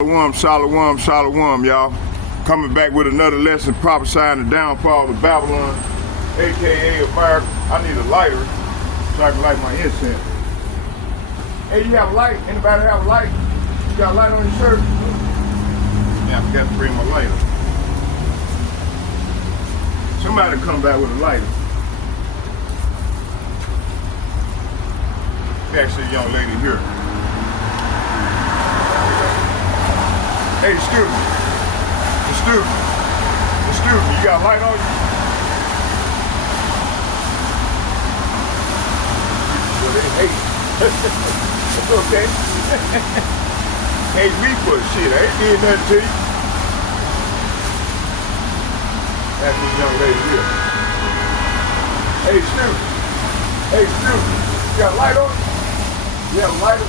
Shalom, y'all. Coming back with another lesson prophesying the downfall of Babylon, aka America. I need a lighter so I can light my incense. Hey, you have a light? Anybody have a light? You got a light on your shirt? Yeah, I forgot to bring my lighter. Somebody come back with a lighter. Actually, a young lady here. Hey, excuse me, you got a light on you? Well, they hate. It's okay. Hate me for shit, I ain't did nothing to you. That's this young lady here. Hey, excuse me, you got a light on you? You have a lighter?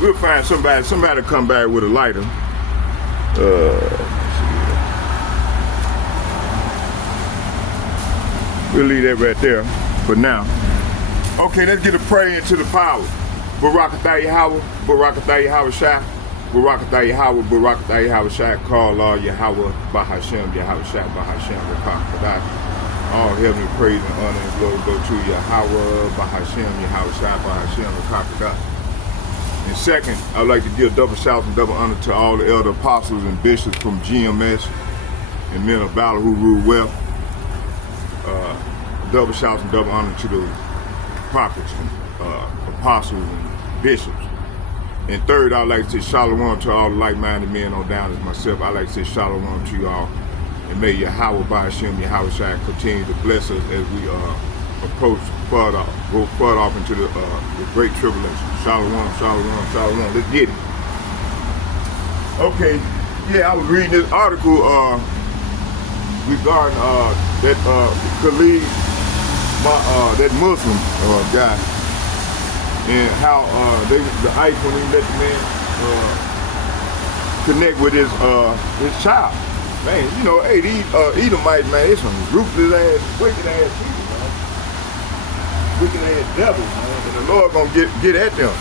We'll find somebody to come back with a lighter. We'll leave that right there for now. Okay, let's get a prayer into the power. Barakatah Yahweh, Barakatah Yahweh Shai, Barakatah Yahweh, Barakatah Yahweh Shai, call Yahweh, Bahashem, Yahweh Shai, Bahashem, Barakatah. All heavenly praise and honor and glory go to Yahweh, Bahashem, Yahweh Shai, Bahashem, Barakatah. And second, I'd like to give double shouts and double honor to all the elder apostles and bishops from GMS and men of valor who rule well. Double shouts and double honor to the prophets, apostles, and bishops. And third, I'd like to say shalom to all the like-minded men on down as myself. I'd like to say shalom to you all. And may Yahweh Bahashem, Yahweh Shai continue to bless us as we approach go further off into the great tribulation. Shalom. Let's get it. Okay, yeah, I was reading this article regarding that Khalid, that Muslim guy, and how the ICE when he let the man connect with his child. Man, you know, hey, these Edomites, man, they some ruthless ass, wicked ass people, man. Wicked ass devils, man. And the Lord gonna get at them.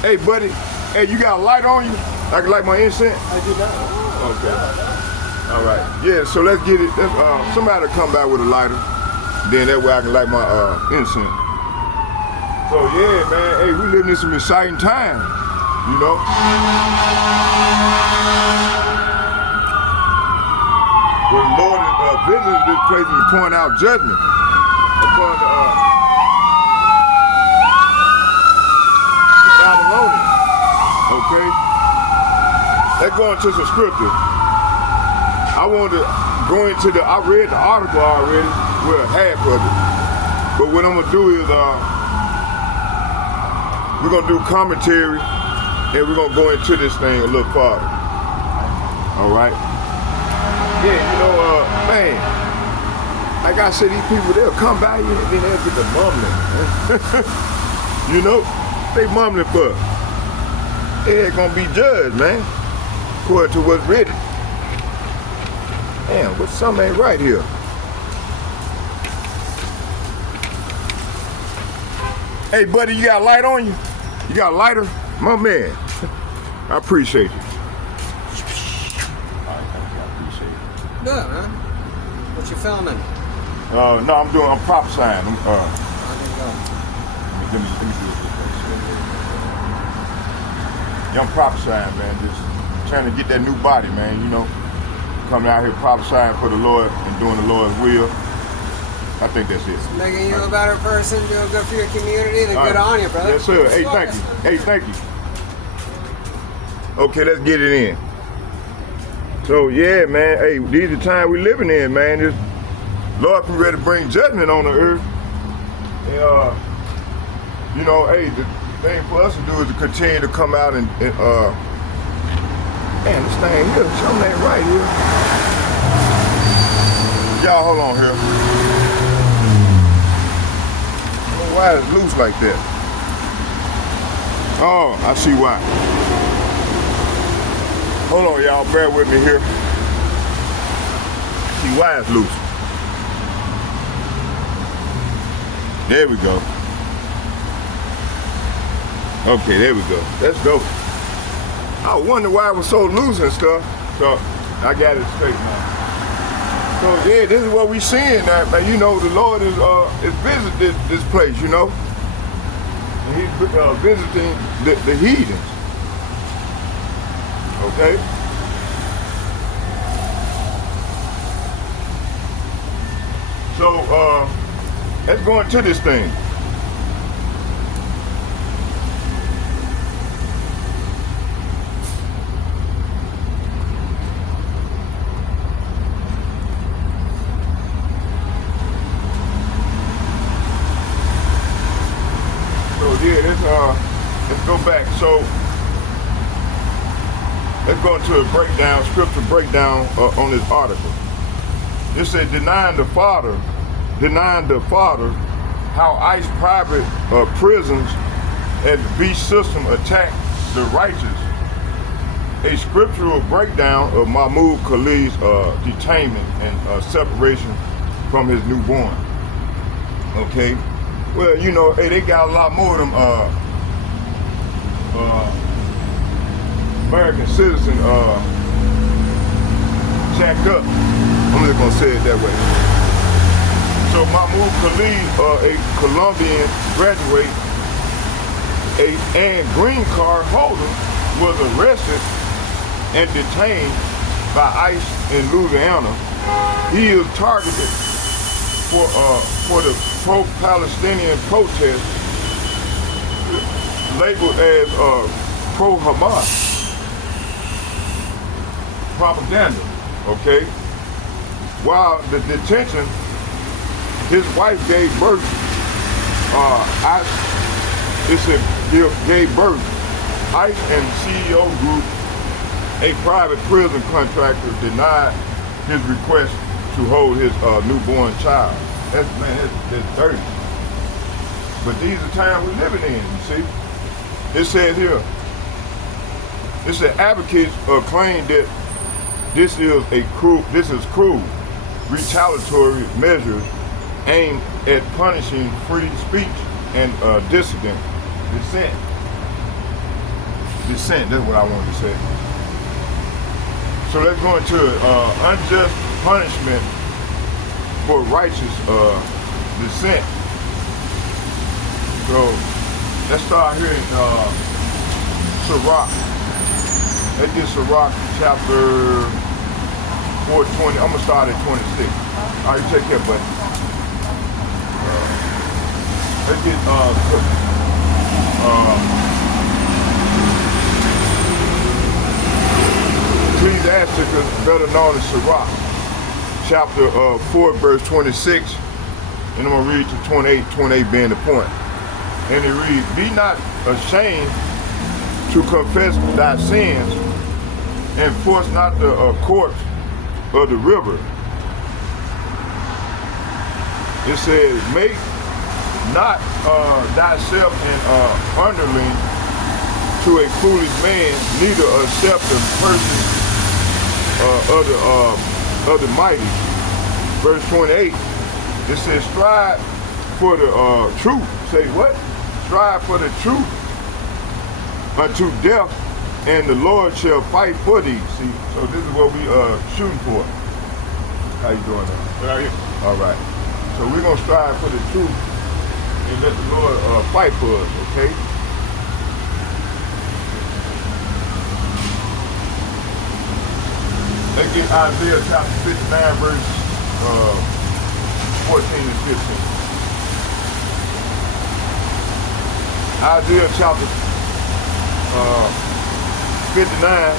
Hey, buddy, hey, you got a light on you? I can light my incense? I do not. Okay. All right. Yeah, so let's get it. Somebody come back with a lighter. Then that way I can light my incense. So yeah, man, hey, we living in some exciting times, you know? When the Lord is visiting this place and pouring out judgment upon the Babylonians. Okay? Let's go into some scripture. I wanted to go into I read the article already, well, half of it. But what I'm gonna do is we're gonna do commentary and we're gonna go into this thing a little farther. All right? Yeah, you know, man, like I said, these people, they'll come by you and then they'll get the mumbling. You know, they mumbling for us. They're gonna be judged, man, according to what's written. Damn, but something ain't right here. Hey, buddy, you got a light on you? You got a lighter? My man, I appreciate you. Yeah, man. What you filming? No, I'm prophesying. Let me do this. Yeah, I'm prophesying, man. Just trying to get that new body, man. You know, coming out here prophesying for the Lord and doing the Lord's will. I think that's it. Making you a better person, doing good for your community, then good on you, brother. Yes, sir. Hey, thank you. Hey, thank you. Okay, let's get it in. So yeah, man, hey, these are the times we living in, man. This Lord can ready to bring judgment on the earth. And you know, hey, the thing for us to do is to continue to come out and man, this thing here, something ain't right here. Y'all hold on here. Oh, why is it loose like that? Oh, I see why. Hold on, y'all, bear with me here. See why it's loose. There we go. Okay, there we go. Let's go. I wonder why it was so loose and stuff. So I got it straight now. So yeah, this is what we seeing now, man. You know, the Lord is visited this place, you know. And he's visiting the heathens. Okay? So let's go into this thing. Let's go back. So let's go into a breakdown, scripture breakdown on this article. It said denying the Father, how ICE private prisons and the beast system attack the righteous. A scriptural breakdown of Mahmoud Khalid's detainment and separation from his newborn. Okay. Well, you know, hey, they got a lot more of them American citizens jacked up. I'm just gonna say it that way. So Mahmoud Khalid, a Colombian graduate and green card holder, was arrested and detained by ICE in Louisiana. He is targeted for the pro-Palestinian protest labeled as pro-Hamas propaganda, okay? While the detention, his wife gave birth, gave birth. ICE and CEO Group, a private prison contractor, denied his request to hold his newborn child. That's dirty. But these are times we're living in, you see. It says here, it said advocates claim that this is cruel, retaliatory measures aimed at punishing free speech and dissent. Dissent, that's what I wanted to say. So let's go into unjust punishment for righteous dissent. So let's start here in Sirach. Let's get Sirach chapter 420. I'm gonna start at 26. All right, take care, buddy. Let's get Ecclesiasticus, better known as Sirach, chapter 4, verse 26, and I'm gonna read to 28 being the point. And it reads, be not ashamed to confess thy sins, and force not the courts of the river. It says, make not thyself an underling to a foolish man, neither accept the person of the mighty. Verse 28, it says, strive for the truth. Say what? Strive for the truth unto death, and the Lord shall fight for thee. See, so this is what we shooting for. How you doing now? All right. So we're gonna strive for the truth and let the Lord fight for us, okay? Let's get Isaiah chapter 59, verse 14 and 15. Isaiah chapter 59.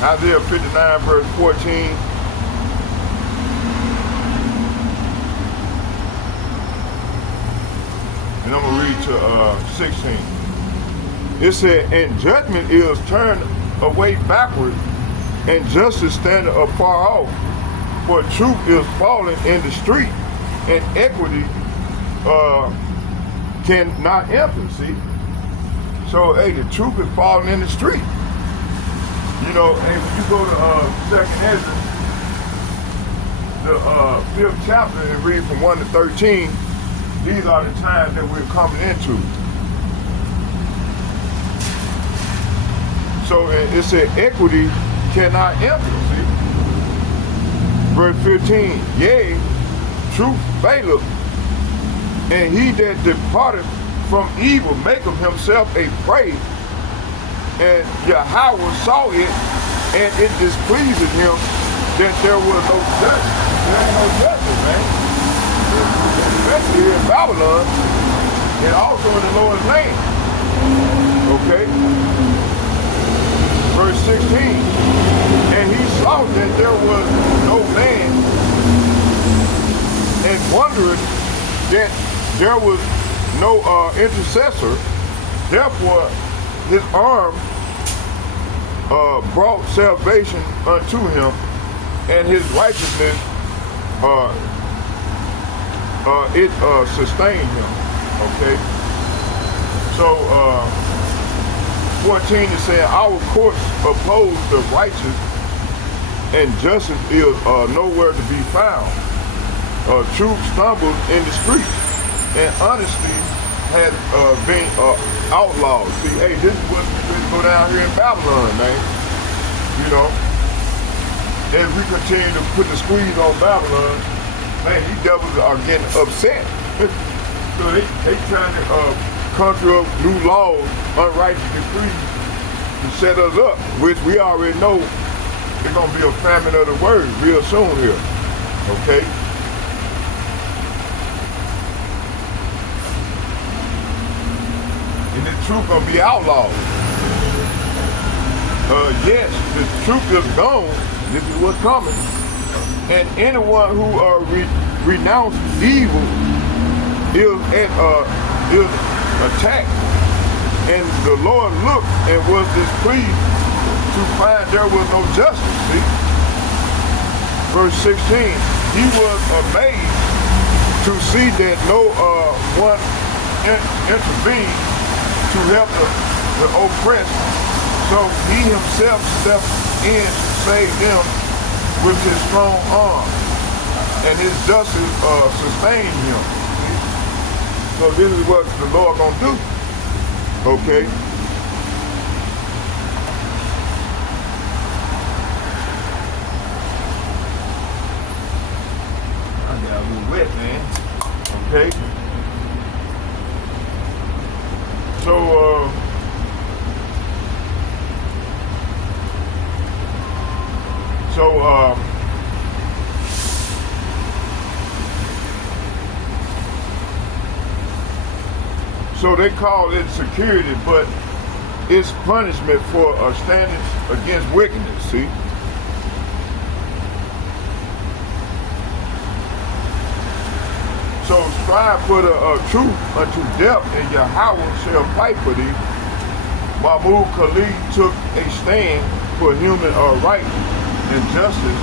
Isaiah 59, verse 14. And I'm going to read to 16. It said, and judgment is turned away backward, and justice standeth afar off. For truth is falling in the street, and equity cannot enter, see? So, hey, the truth is falling in the street. You know, and when you go to 2nd Esdras, the 5th chapter and read from 1 to 13, these are the times that we're coming into. So it said equity cannot enter, see? Verse 15, yea, truth faileth, and he that departed from evil maketh himself a prey, and Yahweh saw it, and it displeased him that there was no justice. There ain't no justice, man. Especially here in Babylon, and also in the Lord's land. Okay? Verse 16, and he saw that there was no man, and wondered that there was no intercessor. Therefore, his arm brought salvation unto him, and his righteousness it sustained him. Okay. So 14 is saying, our courts oppose the righteous, and justice is nowhere to be found. Truth stumbles in the streets, and honesty has been outlawed. See, hey, this is what's going to go down here in Babylon, man. You know, as we continue to put the squeeze on Babylon, man, these devils are getting upset. So they trying to conjure up new laws, unrighteous decrees to set us up, which we already know there's going to be a famine of the word real soon here. Okay? And the truth gonna be outlawed. Yes, the truth is gone. This is what's coming. And anyone who renounces evil is attacked. And the Lord looked and was displeased to find there was no justice. See? Verse 16, he was amazed to see that no one intervened to help the oppressed, so he himself stepped in to save them with his strong arm, and his justice sustained him. So this is what the Lord gonna do. Okay. I got a little wet, man. Okay. So they call it security, but it's punishment for standing against wickedness, see? So strive for the truth unto death, and Yahweh shall fight for thee. Mahmud Khalid took a stand for human right and justice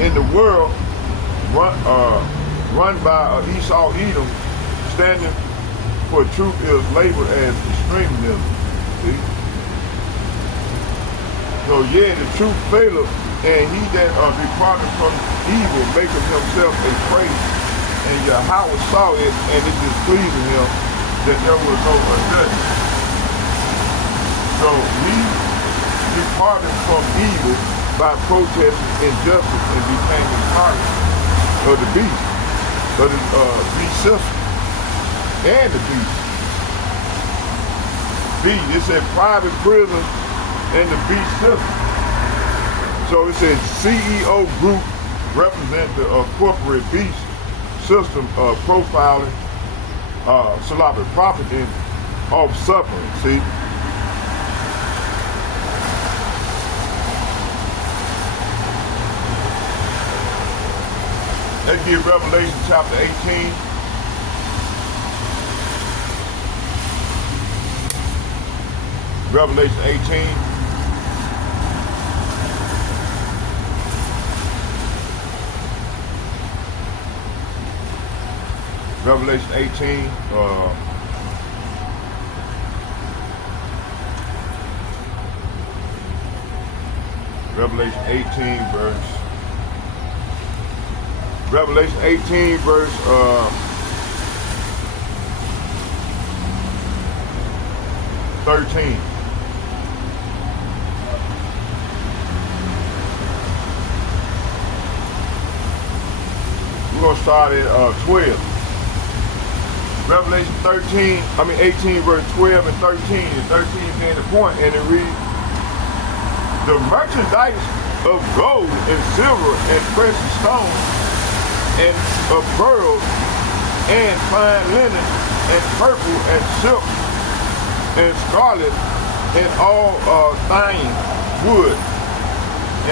in the world run by Esau Edom. Standing for truth is labeled as extremism. See? So yeah, the truth faileth, and he that departed from evil maketh himself a prey. And Yahweh saw it, and it displeased him that there was no judgment. So he departed from evil by protesting injustice and became a target of the beast, of the beast system. And the beast. Beast, it said private prison and the beast system. So it said CEO group represent the corporate beast system of profiling, sloppy profiting off suffering, see? Let's get Revelation chapter 18. Revelation 18. Revelation 18. Revelation 18 verse Revelation 18 verse 13. We're going to start at 12. Revelation 18 verse 12 and 13. And 13 being the point, and it reads, the merchandise of gold and silver and precious stones and of pearls and fine linen and purple and silk and scarlet and all fine wood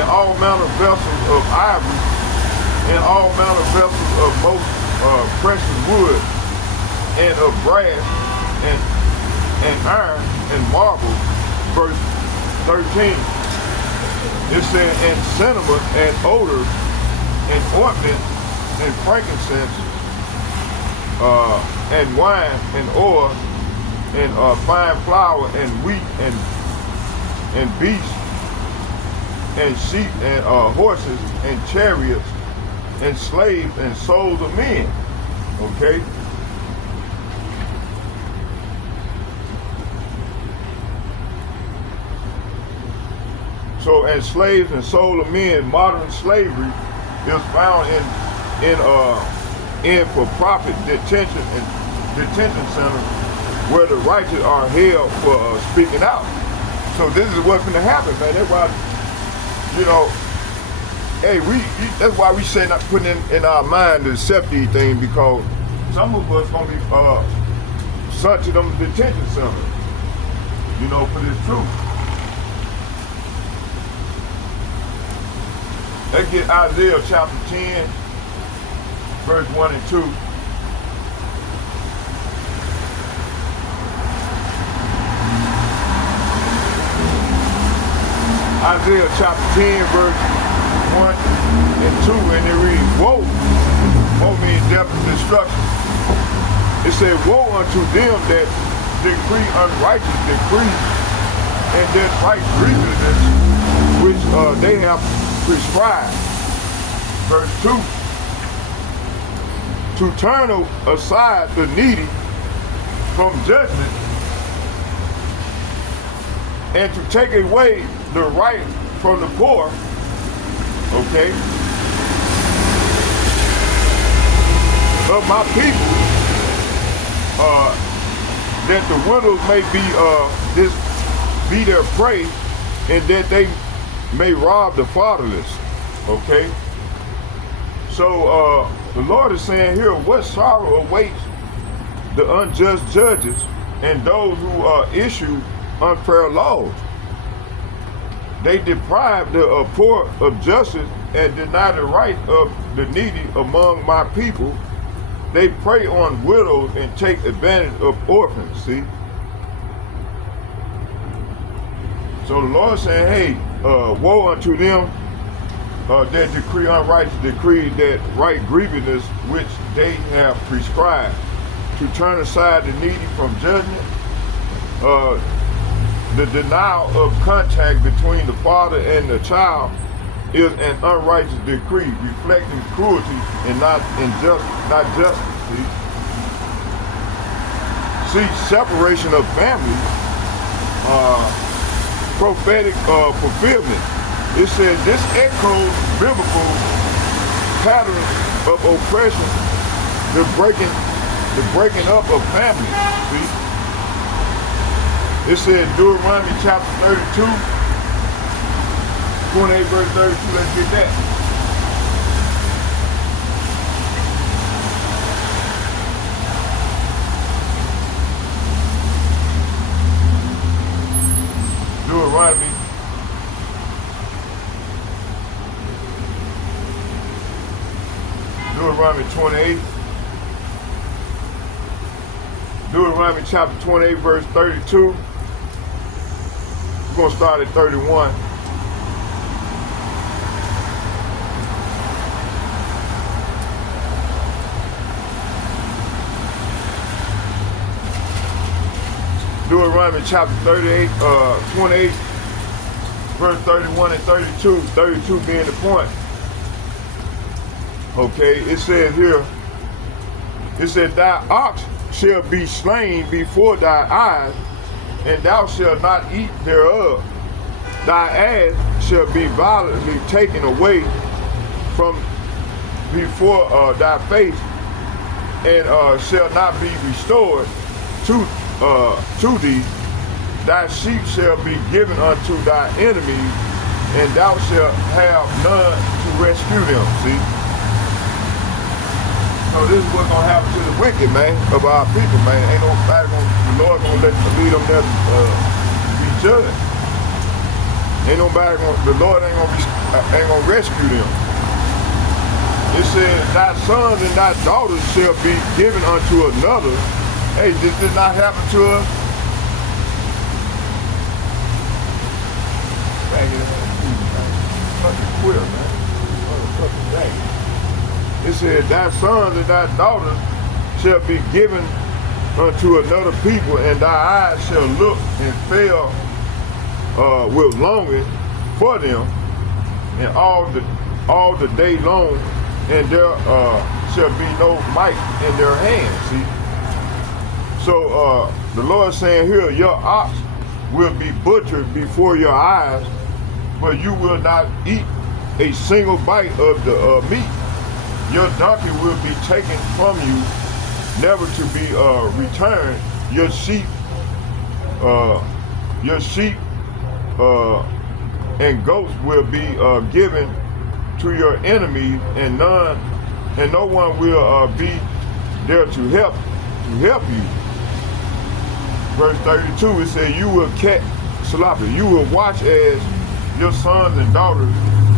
and all manner of vessels of ivory and all manner of vessels of most precious wood and of brass and iron and marble. Verse 13. It said, and cinnamon and odor and ointment and frankincense and wine and oil and fine flour and wheat and beasts and sheep and horses and chariots and slaves and souls of men. Okay? So, and slaves and soul of men, modern slavery is found in for profit detention centers where the righteous are held for speaking out. So this is what's going to happen, man. That's why, you know, hey, that's why we say not putting in our mind to accept these things, because some of us gonna be sent to them detention centers, you know, for this truth. Let's get Isaiah chapter 10, verse 1 and 2. Isaiah chapter 10, verse 1 and 2, and it reads, woe, woe means death and destruction. It said, woe unto them that decree unrighteous decrees and that right grievousness which they have prescribed. Verse 2, to turn aside the needy from judgment and to take away the right from the poor, okay, of my people, that the widows may be their prey, and that they may rob the fatherless. Okay, so the Lord is saying here, what sorrow awaits the unjust judges and those who issue unfair laws. They deprive the poor of justice and deny the right of the needy among my people. They prey on widows and take advantage of orphans. See? So the Lord is saying, hey, woe unto them that decree unrighteous decree, that right grievousness which they have prescribed, to turn aside the needy from judgment, the denial of contact between the father and the child is an unrighteous decree, reflecting cruelty and not justice. See, separation of families, prophetic fulfillment. It says this echoes biblical patterns of oppression, the breaking up of families. See? It said Deuteronomy chapter 32, 28 verse 32, let's get that. Deuteronomy 28. Deuteronomy chapter 28 verse 32. We're going to start at 31. Deuteronomy chapter 28, verse 31 and 32. 32 being the point. Okay, it says here, it said, thy ox shall be slain before thy eyes, and thou shalt not eat thereof. Thy ass shall be violently taken away from before thy face, and shall not be restored to thee. Thy sheep shall be given unto thy enemies, and thou shalt have none to rescue them. See? So this is what's gonna happen to the wicked, man, of our people, man. Ain't nobody the Lord gonna lead them there to be judged. Ain't nobody the Lord ain't gonna rescue them. It says, thy sons and thy daughters shall be given unto another. Hey, this did not happen to us. Fucking queer, man. Motherfucking dang. It said, thy sons and thy daughters shall be given unto another people, and thy eyes shall look and fail with longing for them, and all the day long, and there shall be no might in their hands. See? So the Lord is saying here, your ox will be butchered before your eyes, but you will not eat a single bite of the meat. Your donkey will be taken from you, never to be returned. Your sheep and goats will be given to your enemies, and no one will be there to help you. Verse 32, it says, you will watch as your sons and daughters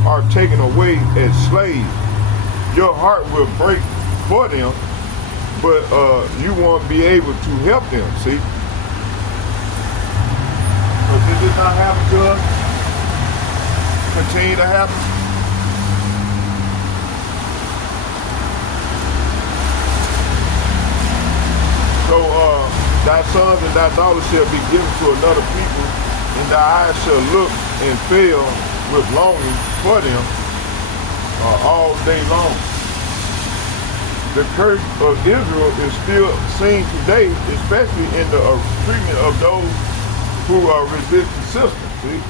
are taken away as slaves. Your heart will break for them, but you won't be able to help them, see? But did this not happen to us? Continue to happen? So thy sons and thy daughters shall be given to another people, and thy eyes shall look and fail with longing for them all day long. The curse of Israel is still seen today, especially in the treatment of those who resist the system. See?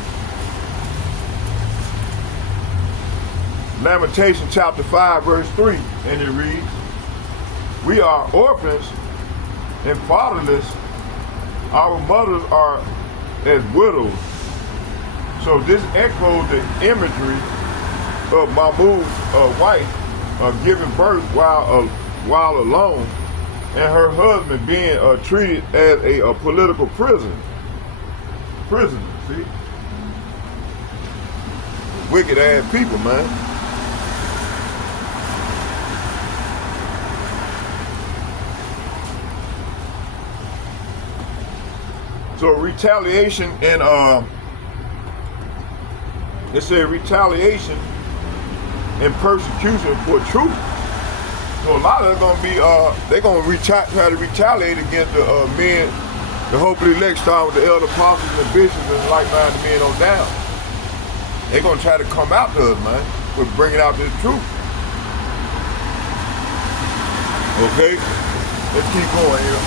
Lamentation chapter 5, verse 3, and it reads, we are orphans and fatherless. Our mothers are as widows. So this echoes the imagery of Mahmud's wife giving birth while alone, and her husband being treated as a political prisoner. See? Wicked ass people, man. So retaliation and it said retaliation and persecution for truth. So a lot of them gonna be they're gonna try to retaliate against the men, the hopefully elect, start with the elder apostles and the bishops and like-minded men on down. They're gonna try to come out to us, man, with bringing out this truth. Okay, let's keep going here.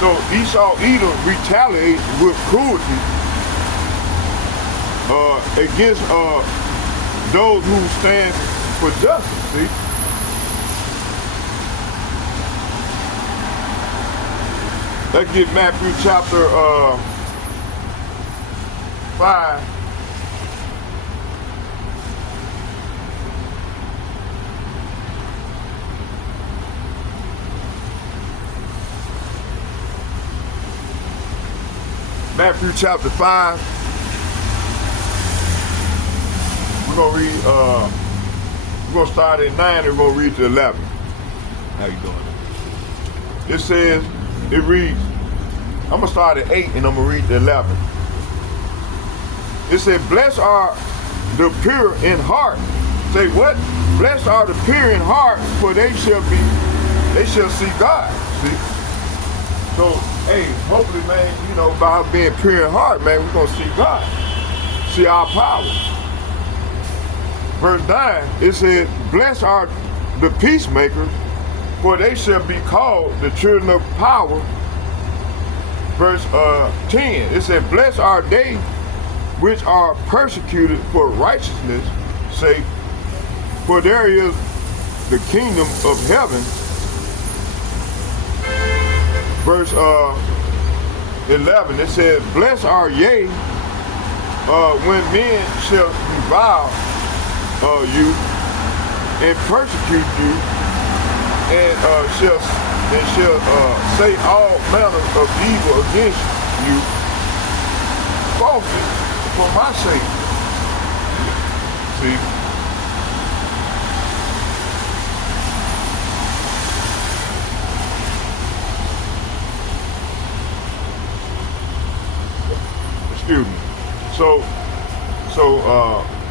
So Esau Edom retaliate with cruelty against those who stand for justice, see? Let's get Matthew chapter 5. Matthew chapter 5. We're gonna start at 9 and we're gonna read to 11. How you doing? It says, it reads, I'm gonna start at 8 and I'm gonna read to 11. It said, blessed are the pure in heart. Say what? Blessed are the pure in heart, for they shall see God. See? So, hey, hopefully, man, you know, by being pure in heart, man, we're gonna see God. See our power. verse 9, it said, blessed are the peacemakers, for they shall be called the children of power. Verse 10, it said, blessed are they which are persecuted for righteousness' sake, for there is the kingdom of heaven. Verse 11, it says, blessed are ye when men shall revile you and persecute you and shall say all manner of evil against you falsely for my sake. See? Excuse me. So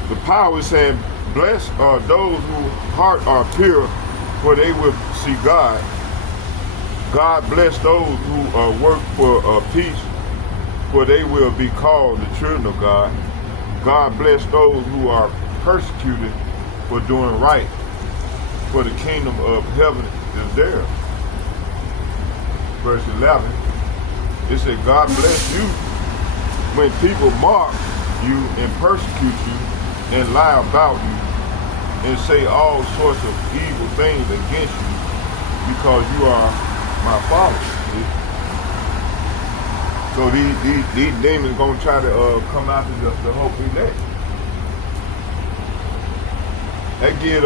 the power is saying, blessed are those whose heart are pure, for they will see God. God bless those who work for peace, for they will be called the children of God. God bless those who are persecuted for doing right, for the kingdom of heaven is theirs. Verse 11, it said, God bless you when people mock you and persecute you and lie about you and say all sorts of evil things against you because you are my followers. So these demons gonna try to come after the hope we let. That get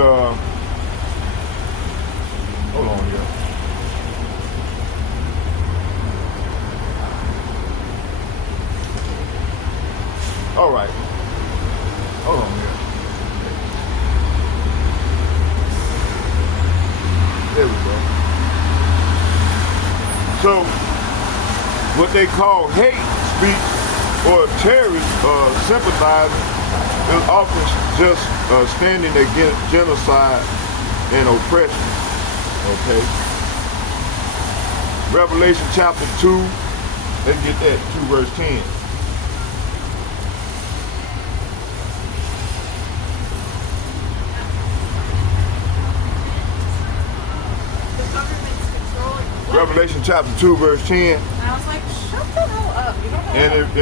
hold on here. All right. Hold on here. There we go. So, what they call hate speech or terrorist sympathizing is often just standing against genocide and oppression. Okay. Revelation chapter 2, let's get that, 2 verse 10. Revelation chapter 2, verse 10. And I was like, shut the hell up. You don't know.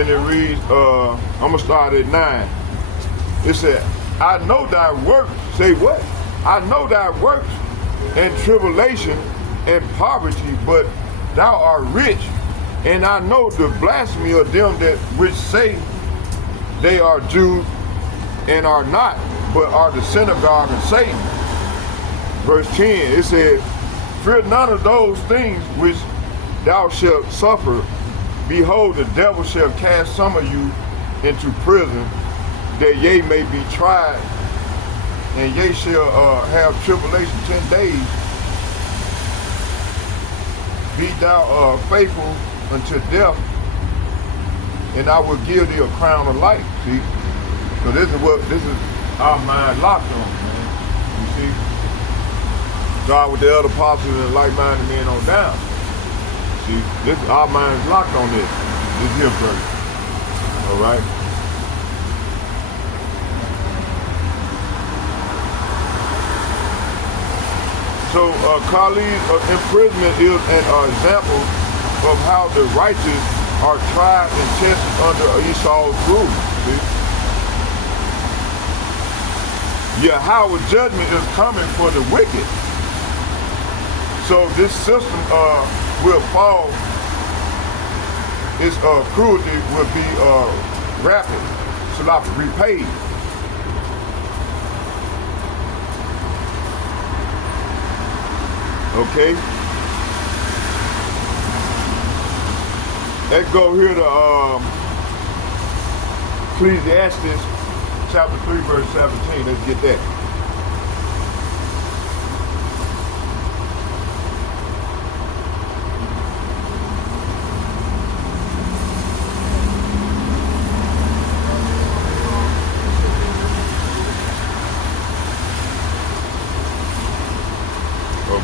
And it reads, I'm going to start at 9. It said, I know thy works. Say what? I know thy works and tribulation and poverty, but thou art rich. And I know the blasphemy of them that which say they are Jews and are not, but are the synagogue of Satan. Verse 10, it said, fear none of those things which thou shalt suffer. Behold, the devil shall cast some of you into prison, that ye may be tried, and ye shall have tribulation 10 days. Be thou faithful unto death, and I will give thee a crown of life. See? So this is our mind locked on, man. You see? God with the other apostles and like-minded men on down. See, this our minds locked on this. This here verse. All right. So Khalid's imprisonment is an example of how the righteous are tried and tested under Esau's rule. See? Yahweh's judgment is coming for the wicked. So this system will fall, its cruelty will be rapid, so not repaid. Okay? Let's go here to Ecclesiastes chapter 3, verse 17. Let's get that.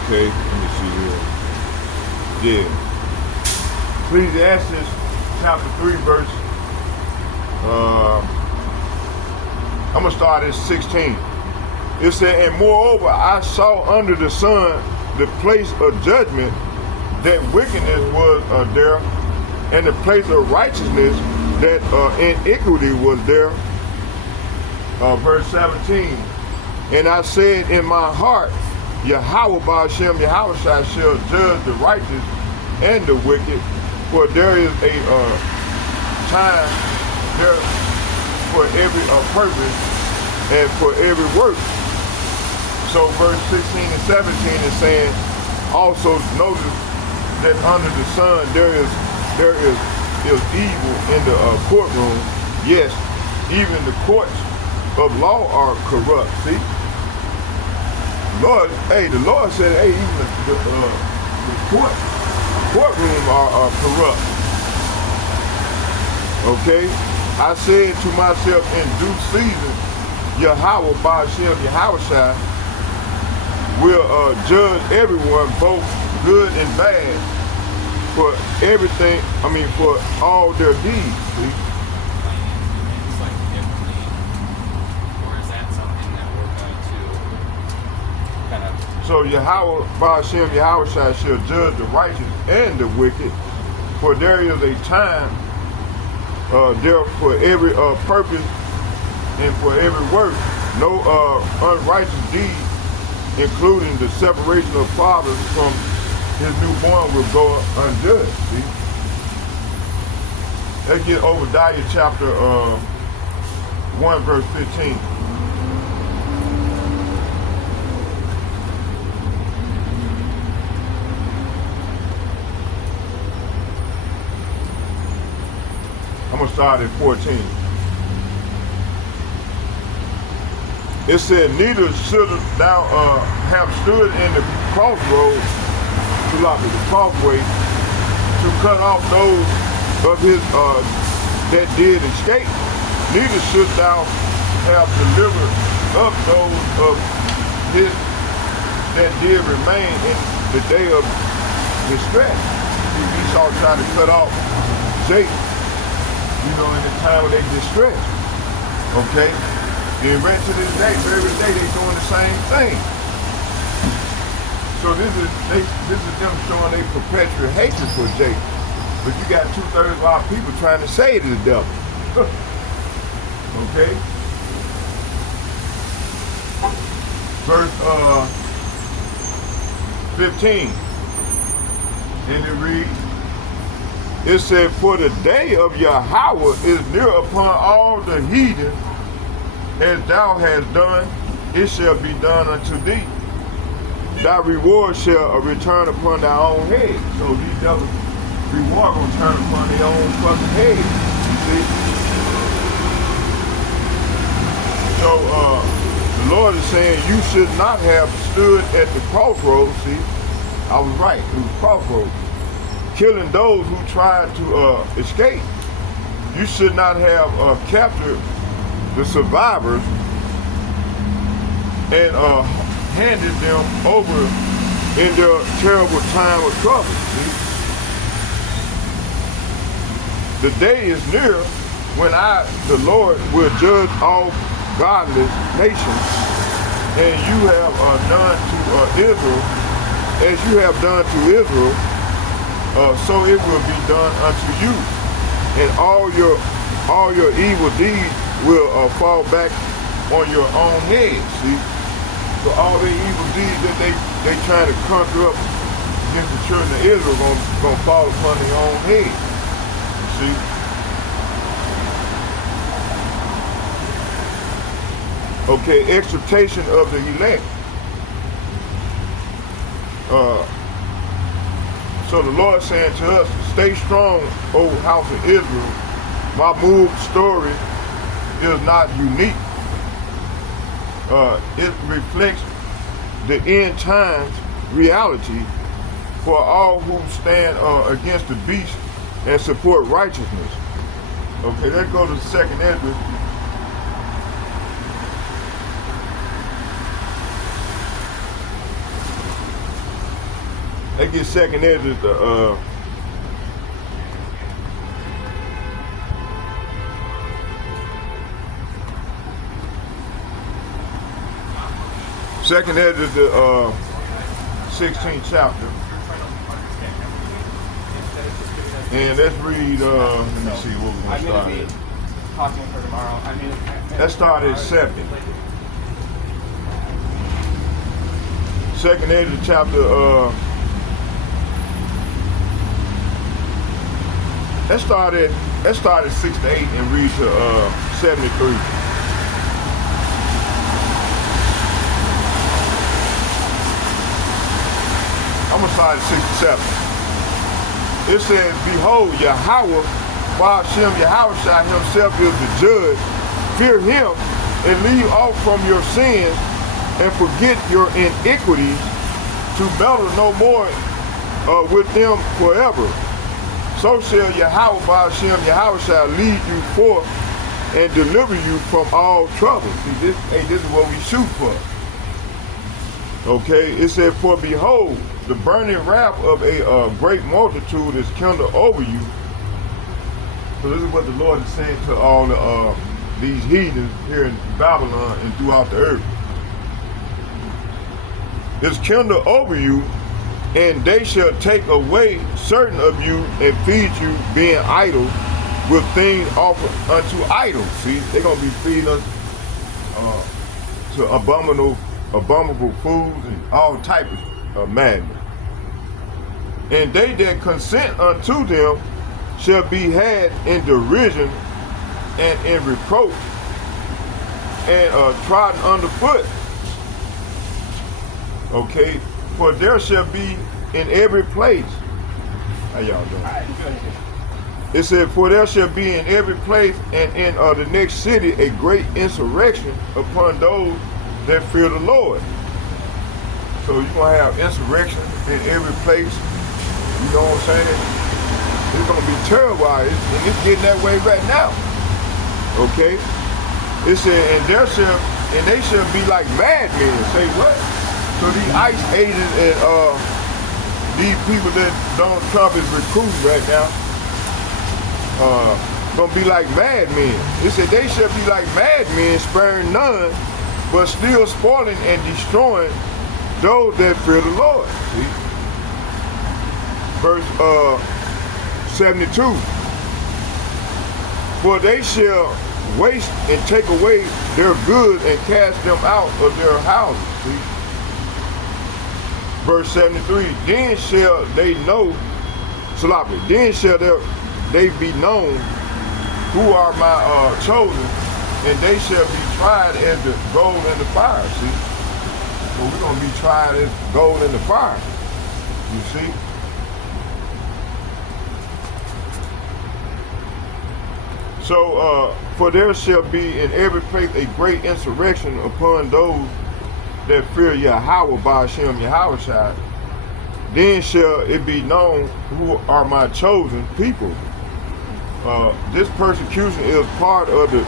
Okay, let me see here. Yeah. Ecclesiastes chapter 3, verse, I'm going to start at 16. It said, and moreover, I saw under the sun the place of judgment, that wickedness was there, and the place of righteousness, that iniquity was there. Verse 17, and I said in my heart, Yahweh Ba'ashem Yahweh shall judge the righteous and the wicked, for there is a time there for every purpose and for every work. So verse 16 and 17 is saying, also notice that under the sun there is evil in the courtroom. Yes, even the courts of law are corrupt. See, Lord, the Lord said, hey, even the courtroom are corrupt. Okay, I said to myself in due season, Yahweh Ba'ashem Yahweh will judge everyone, both good and bad, for everything, for all their deeds. See? It's like differently, or is that something that we're going to kind of... So Yahweh Ba'ashem Yahweh shall judge the righteous and the wicked, for there is a time there for every purpose and for every work. No unrighteous deed, including the separation of fathers from his newborn, will go unjudged. See? Let's get Obadiah chapter 1 verse 15. I'm gonna start at 14. It said, neither should thou have stood in the crossroads, the crossway, to cut off those of his that did escape. Neither should thou have delivered up those of his that did remain in the day of distress. See, Esau tried to cut off Jacob, in the time of their distress. Okay? Then right to this day, to every day, they doing the same thing. So this is them showing their perpetual hatred for Jacob. But you got 2/3 of our people trying to say it is the devil. Okay? Verse 15. And it reads, it said, for the day of Yahweh is near upon all the heathen. As thou hast done, it shall be done unto thee. Thy reward shall return upon thy own head. So these devils' reward gonna turn upon their own fucking head. You see? So the Lord is saying you should not have stood at the crossroads. See, I was right, it was crossroads. Killing those who tried to escape. You should not have captured the survivors and handed them over in their terrible time of trouble. See? The day is near when I, the Lord, will judge all godless nations, and you have done to Israel, as you have done to Israel, so it will be done unto you, and all your evil deeds will fall back on your own head. See, so all the evil deeds that they trying to conquer up against the children of Israel gonna fall upon their own head. You see. Okay, exhortation of the elect. So the Lord saying to us, stay strong, O house of Israel. My move story is not unique. It reflects the end times reality for all who stand against the beast and support righteousness. Okay, let's go to the second Esdras. Let's get second Esdras. Second Esdras, the 16th chapter. And let's read, let me see what we're going to start at. Talking for tomorrow. I mean, Let's start at 7. Second Esdras chapter, let's start at 6 to 8 and read to 73. I'm gonna start at 6 to 7. It says, behold, Yahweh, Ba'ashem Yahushua himself is the judge. Fear him and leave off from your sins and forget your iniquities to meddle no more with them forever. So shall Yahweh Ba'ashem Yahushua lead you forth and deliver you from all trouble. See, this is what we shoot for. Okay, it said, for behold, the burning wrath of a great multitude is kindled over you. So this is what the Lord is saying to all these heathens here in Babylon and throughout the earth. It's kindled over you, and they shall take away certain of you and feed you, being idle, with things offered unto idols. See, they're going to be feeding us to abominable foods and all types of madness. And they that consent unto them shall be had in derision and in reproach and trodden underfoot. Okay, for there shall be in every place. How y'all doing? It said, for there shall be in every place and in the next city a great insurrection upon those that fear the Lord. So you're going to have insurrection in every place. You know what I'm saying? It's going to be terrible out here, and it's getting that way right now. Okay? It said, and they shall be like madmen. Say what? So these ICE agents and these people that Donald Trump is recruiting right now, gonna be like madmen. It said they shall be like madmen, sparing none, but still spoiling and destroying those that fear the Lord. See? Verse 72. For they shall waste and take away their goods and cast them out of their houses. See? Verse 73. Then shall they know, Salafi, then shall they be known who are my chosen, and they shall be tried as the gold in the fire. See? So we're going to be tried as gold in the fire. You see? So, for there shall be in every place a great insurrection upon those that fear Yahweh Ba'ashem Yahushua. Then shall it be known who are my chosen people. This persecution is part of the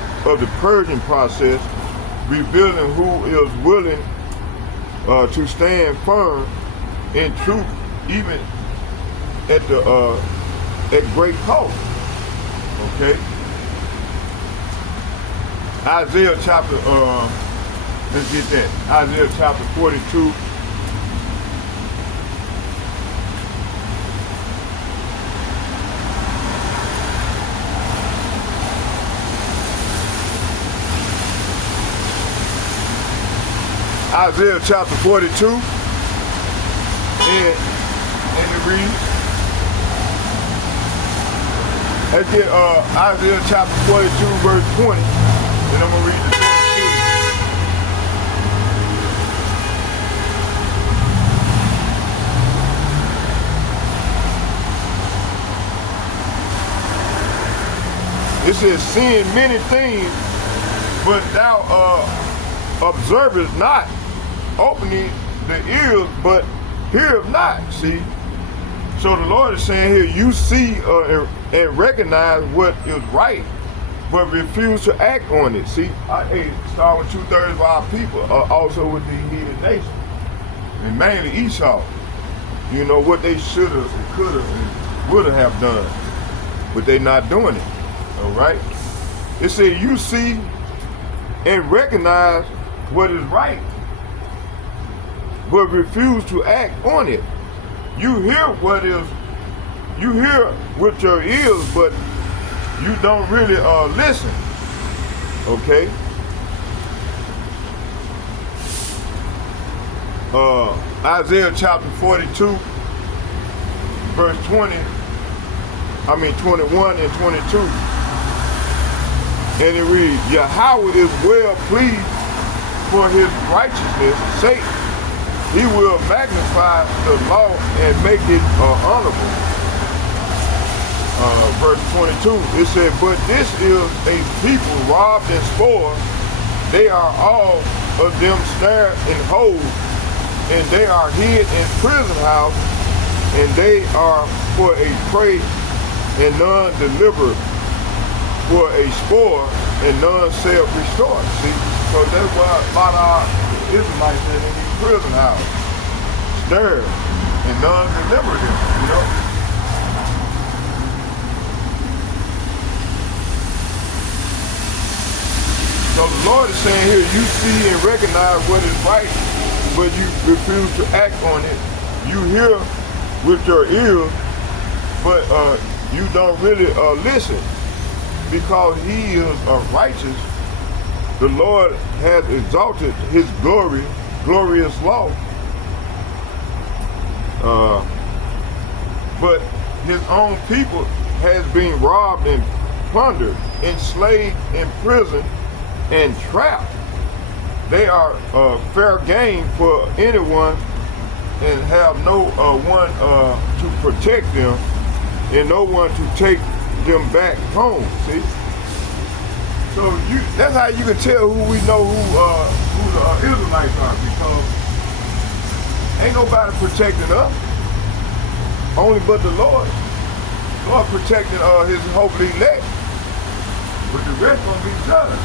purging process, revealing who is willing to stand firm in truth, even at great cost. Okay. Isaiah chapter, let's get that. Isaiah chapter 42. Isaiah chapter 42. And it reads, let's get Isaiah chapter 42, verse 20. Then I'm going to read the 22. It says, seeing many things, but thou observest not, opening the ears, but heareth not. See? So the Lord is saying here, you see and recognize what is right, but refuse to act on it. See, start with 2/3 of our people, also with the heathen nation, and mainly Esau. You know what they should have, and could have, and would have done, but they not doing it. All right. It said you see and recognize what is right, but refuse to act on it. You hear with your ears, but you don't really listen. Okay? Isaiah chapter 42, verse 21 and 22. And it reads, Yahweh is well pleased for his righteousness' sake. He will magnify the law and make it honorable. Verse 22, it said, but this is a people robbed and spoiled. They are all of them snared and hold, and they are hid in prison house, and they are for a prey, and none delivered, for a spoil, and none self-restored. See, so that's why a lot of our Israelites in these prison houses, stirred, and none delivered them, you know. So the Lord is saying here, you see and recognize what is right, but you refuse to act on it. You hear with your ears, but you don't really listen, because he is righteous. The Lord has exalted his glorious law. But his own people has been robbed and plundered, enslaved, imprisoned, and trapped. They are fair game for anyone, and have no one to protect them, and no one to take them back home. See, so that's how you can tell who we know who the Israelites are, because ain't nobody protecting us, only but the Lord. Lord protecting his holy elect, but the rest gonna be judged.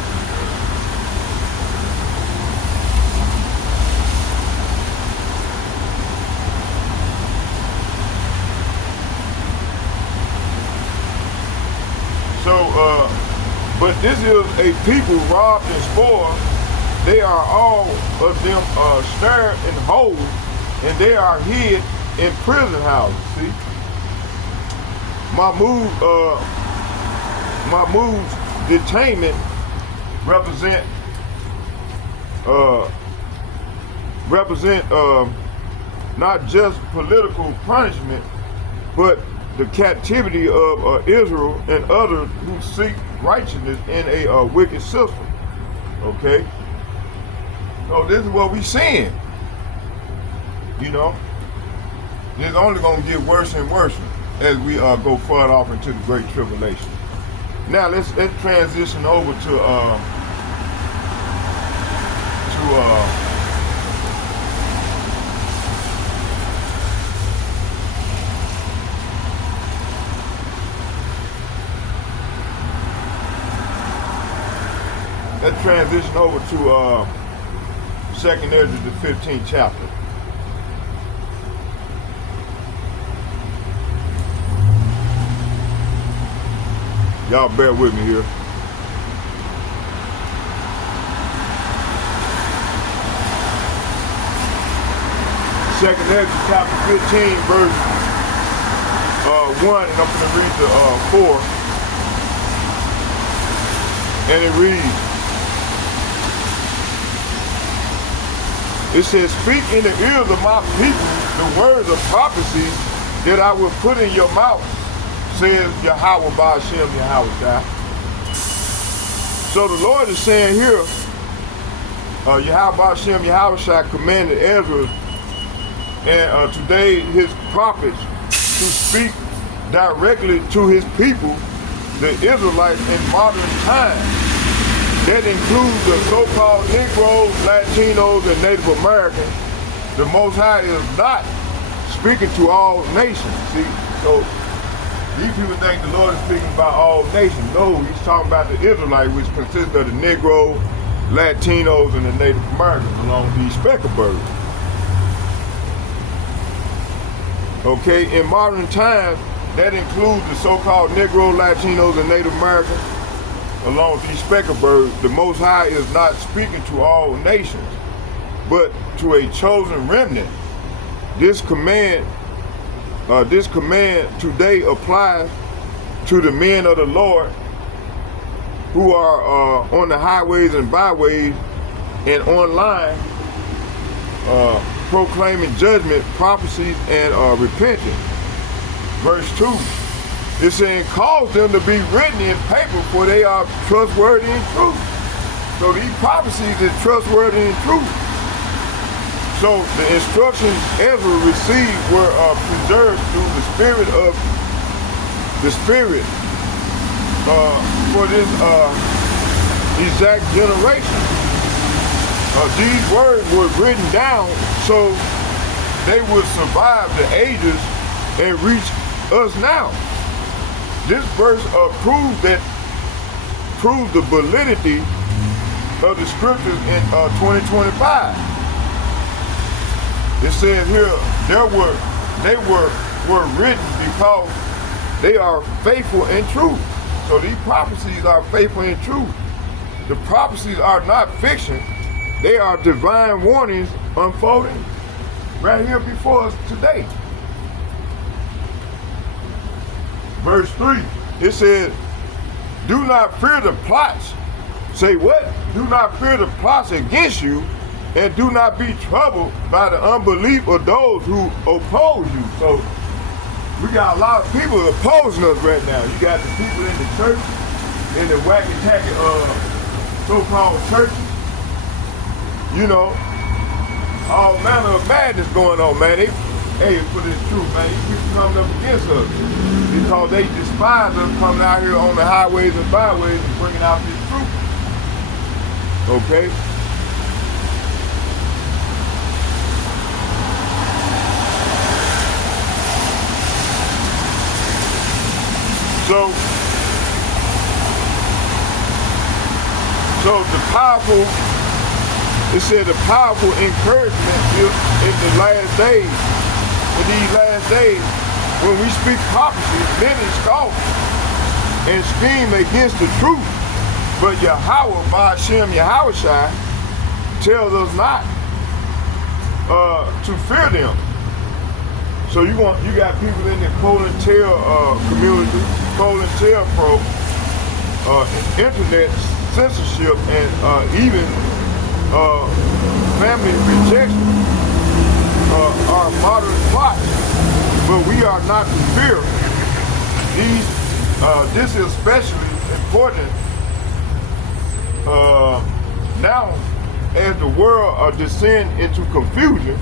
So, but this is a people robbed and spoiled. They are all of them snared and hold, and they are hid in prison houses. See, Mahmoud's detainment represent not just political punishment, but the captivity of Israel and others who seek righteousness in a wicked system. Okay? So this is what we seeing. You know? It's only going to get worse and worse as we go further off into the Great Tribulation. Now let's transition over to let's transition over to 2nd Esdras, the 15th chapter. Y'all bear with me here. Second Esdras chapter 15, verse 1, and I'm going to read the 4. And it reads, it says, speak in the ears of my people the words of prophecy that I will put in your mouth, says Yahweh Ba'ashem Yahweh. So the Lord is saying here, Yahweh Ba'ashem Yahweh commanded Esdras and today his prophets to speak directly to his people, the Israelites, in modern times. That includes the so-called Negroes, Latinos, and Native Americans. The Most High is not speaking to all nations. See, so these people think the Lord is speaking about all nations. No, he's talking about the Israelites, which consists of the Negroes, Latinos, and the Native Americans, along with these speckled birds. Okay, in modern times, that includes the so-called Negroes, Latinos, and Native Americans, along with these speckled birds. The Most High is not speaking to all nations. but to a chosen remnant. This command today applies to the men of the Lord who are on the highways and byways and online proclaiming judgment, prophecies, and repentance. Verse 2, it's saying, cause them to be written in paper, for they are trustworthy and true. So these prophecies are trustworthy and true. So the instructions Ezra received were preserved through the spirit for this exact generation. These words were written down so they would survive the ages and reach us now. This verse proves the validity of the scriptures in 2025. It says here they were written because they are faithful and true. So these prophecies are faithful and true. The prophecies are not fiction. They are divine warnings unfolding right here before us today. Verse 3, it says, do not fear the plots. Say what? Do not fear the plots against you, and do not be troubled by the unbelief of those who oppose you. So we got a lot of people opposing us right now. You got the people in the church, in the wacky-tacky so-called churches. You know, all manner of madness going on, man. Hey, for this truth, man, these people coming up against us because they despise us coming out here on the highways and byways and bringing out this truth. Okay? So the powerful, it said the powerful encouragement is in the last days. In these last days, when we speak prophecy, many scoff and scheme against the truth. But Yahweh, Ba'ashem Yahushai, tells us not to fear them. So you got people in the Colin-Tell community, Colin-Tell pro, internet censorship, and even family rejection are moderate plots. But we are not to fear these. This is especially important now as the world descend into confusion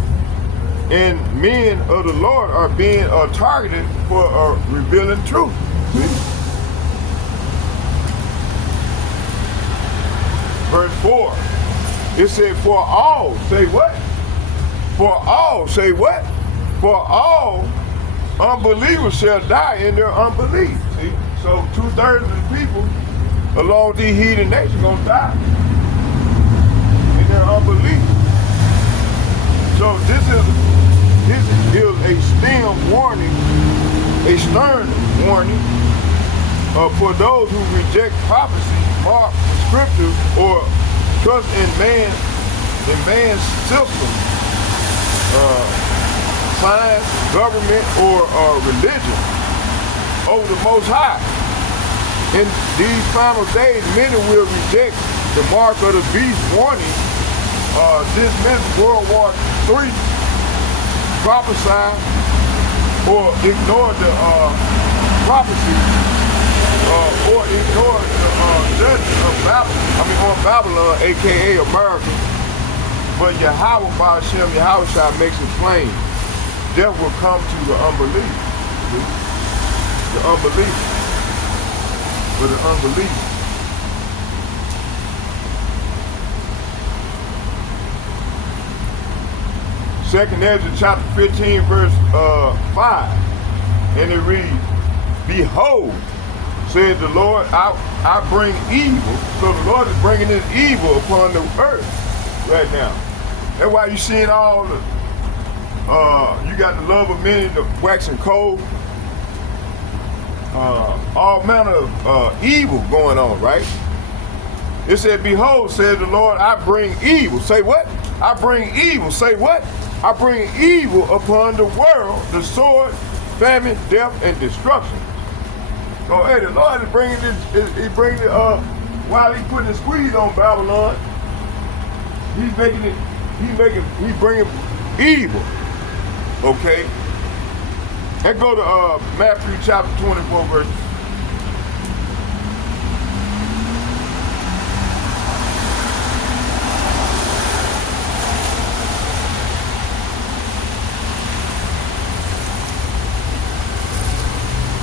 and men of the Lord are being targeted for revealing truth. See? Verse 4, it said, for all, say what? For all, say what? For all unbelievers shall die in their unbelief. See? So 2/3 of the people along these heathen nations gonna die in their unbelief. So this is a stern warning for those who reject prophecy, mark scriptures, or trust in man's system, science, government, or religion over the Most High. In these final days, many will reject the mark of the beast warning, dismiss World War III, prophesy, or ignore the prophecy, or ignore the judgment of Babylon, aka America. But Yahweh Ba'ashem Yahushua makes it plain. Death will come to the unbelief. The unbelief. For the unbelief. Second Esdras chapter 15 verse 5. And it reads, behold, said the Lord, I bring evil. So the Lord is bringing this evil upon the earth right now. That's why you seeing all the, you got the love of many, the waxing cold, all manner of evil going on, right? It said, behold, said the Lord, I bring evil. Say what? I bring evil. Say what? I bring evil upon the world, the sword, famine, death, and destruction. So hey, the Lord is bringing this, he bringing it while he putting the squeeze on Babylon, he's bringing evil. Okay? Let's go to Matthew chapter 24, verse.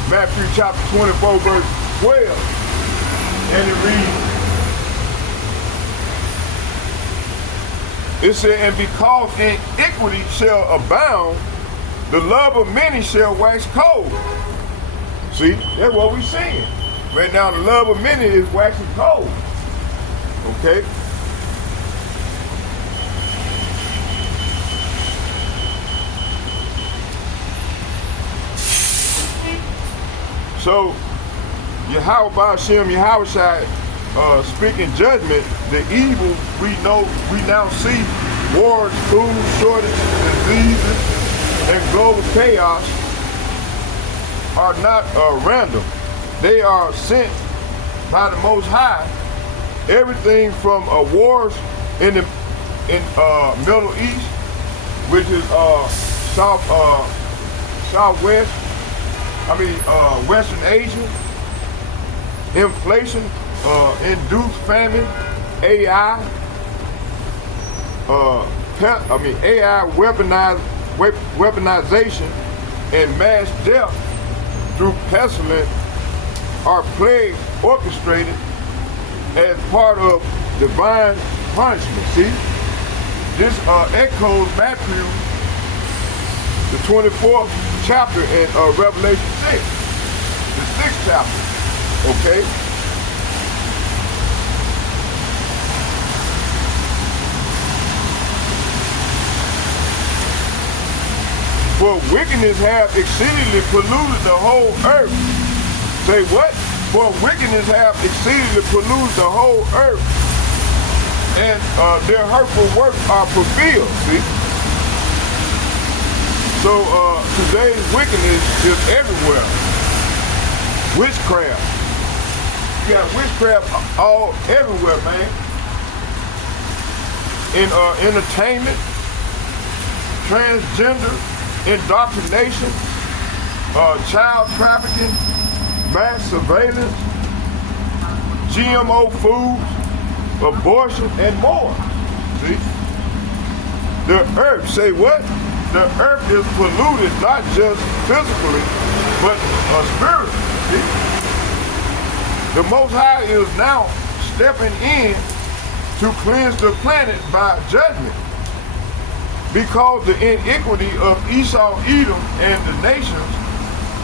Matthew chapter 24, verse 12. And it reads, it said, and because iniquity shall abound, the love of many shall wax cold. See, that's what we're seeing. Right now, the love of many is waxing cold. Okay? So, Yahweh Shai, speaking judgment, the evil we now see, wars, food shortages, diseases, and global chaos are not random. They are sent by the Most High. Everything from wars in the Middle East, which is Southwest. Western Asia, inflation, induced famine, AI, AI weaponization, and mass death through pestilence are plagues orchestrated as part of divine punishment. See, this echoes Matthew, the 24th chapter in Revelation 6, the 6th chapter, okay? For wickedness have exceedingly polluted the whole earth. Say what? For wickedness have exceedingly polluted the whole earth, and their hurtful works are fulfilled, see? So today's wickedness is everywhere. Witchcraft. You got witchcraft all everywhere, man. In entertainment, transgender, indoctrination, child trafficking, mass surveillance, GMO foods, abortion, and more. See? The earth, say what? The earth is polluted not just physically, but spiritually. See? The Most High is now stepping in to cleanse the planet by judgment, because the iniquity of Esau, Edom, and the nations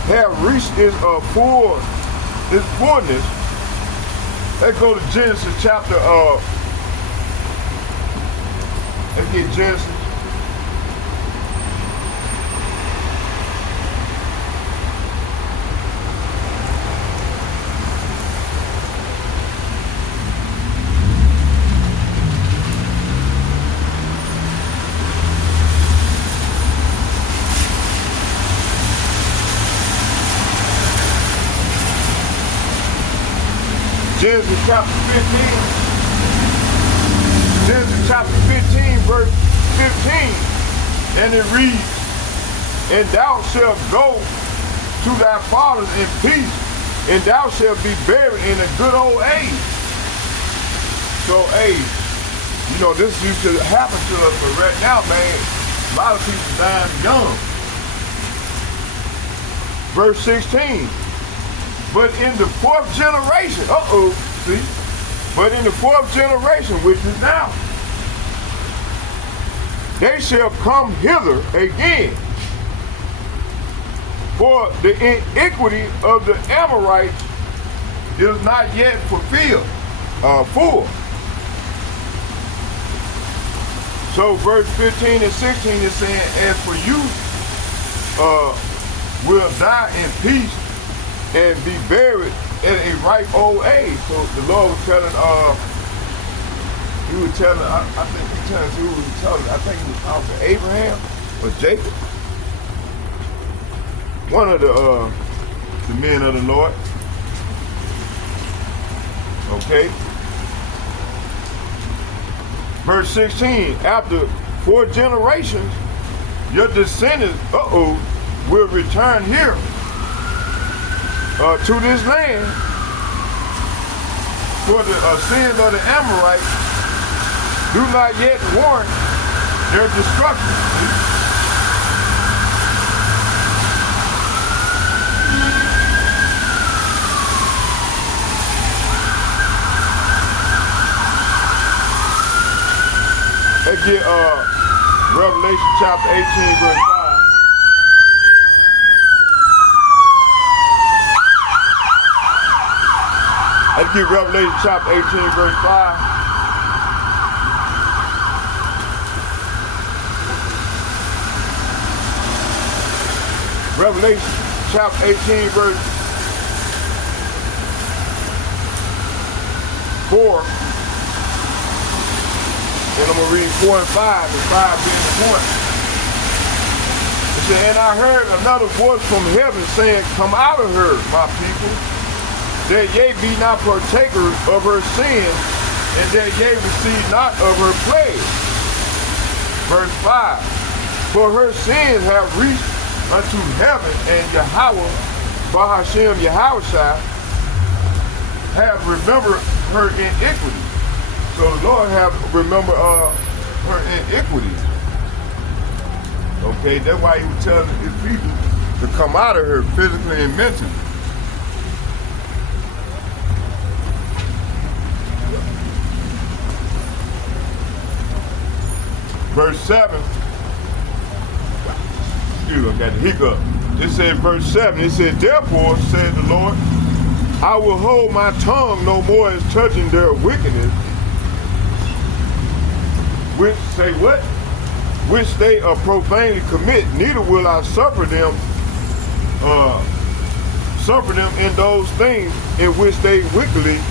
have reached its fullness. Let's go to Genesis chapter. Let's get Genesis. Genesis chapter 15. Genesis chapter 15, verse 15. And it reads, and thou shalt go to thy fathers in peace, and thou shalt be buried in a good old age. So, hey, you know, this used to happen to us, but right now, man, a lot of people dying young. Verse 16. But in the fourth generation, see? But in the fourth generation, which is now, they shall come hither again. For the iniquity of the Amorites is not yet fulfilled, full. So verse 15 and 16 is saying, as for you, will die in peace and be buried at a ripe old age. So the Lord was telling, he he was telling, I think he telling us who he was telling. I think he was talking to Abraham or Jacob. One of the men of the Lord. Okay. Verse 16, after 4 generations, your descendants, will return here to this land, for the sins of the Amorites do not yet warrant their destruction. Let's get Revelation chapter 18, verse 5. Let's get Revelation chapter 18, verse 5. Revelation chapter 18, verse 4. And I'm going to read 4 and 5, and 5 being the point. It said, and I heard another voice from heaven saying, come out of her, my people, that ye be not partakers of her sin, and that ye receive not of her plague. Verse 5, for her sins have reached unto heaven, and Yahweh, Bahashem Yahushua, have remembered her iniquity. So the Lord have remember her iniquity. Okay, that's why he was telling his people to come out of her physically and mentally. Verse 7. Excuse me, I got the hiccup. It said verse 7, it said, therefore, said the Lord, I will hold my tongue no more as touching their wickedness, which say what? Which they profanely commit, neither will I suffer them in those things in which they wickedly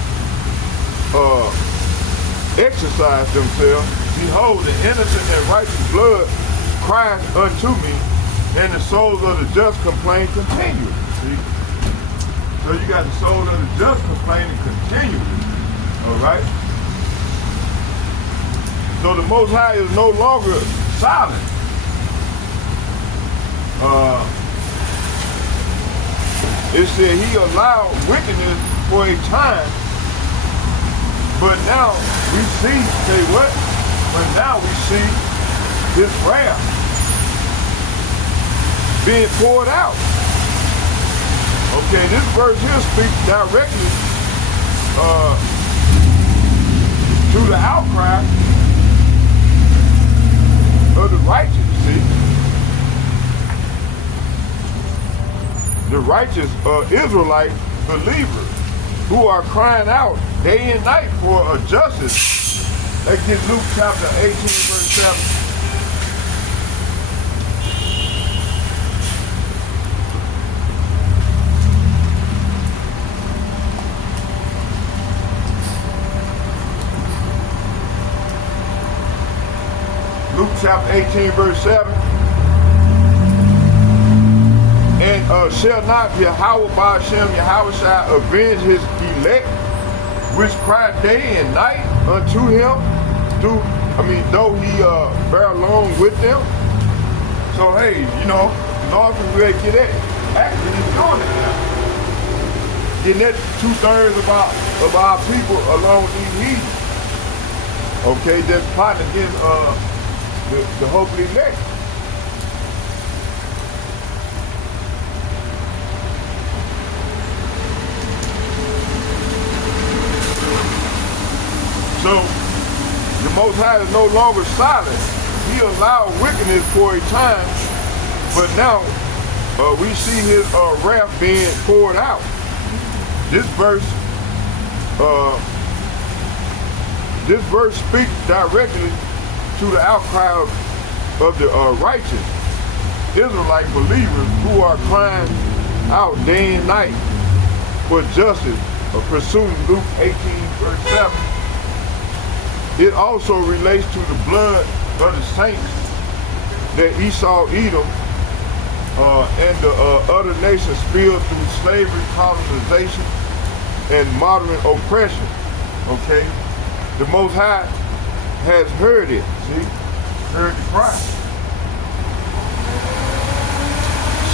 exercise themselves. Behold, the innocent and righteous blood cries unto me, and the souls of the just complain continually. See? So you got the souls of the just complaining continually. All right? So the Most High is no longer silent. It said he allowed wickedness for a time, but now we see, say what? But now we see his wrath being poured out. Okay, this verse here speaks directly to the outcry of the righteous, see? The righteous Israelite believers who are crying out day and night for a justice. Let's get Luke chapter 18, verse 7. Luke chapter 18, verse 7. And shall not Yahweh Bahashem Yahushua avenge his elect, which cry day and night unto him, though he bear along with them? So hey, you know, the Lord can really get that. Actually, he's doing it now. Getting that 2/3 of our people along with these heathens. Okay, just plotting against the hopefully elect. So, the Most High is no longer silent. He allowed wickedness for a time, but now we see his wrath being poured out. This verse speaks directly to the outcry of the righteous Israelite believers who are crying out day and night for justice, pursuing Luke 18, verse 7. It also relates to the blood of the saints that Esau, Edom, and the other nations spilled through slavery, colonization, and modern oppression. Okay? The Most High has heard it. See? Heard the cry.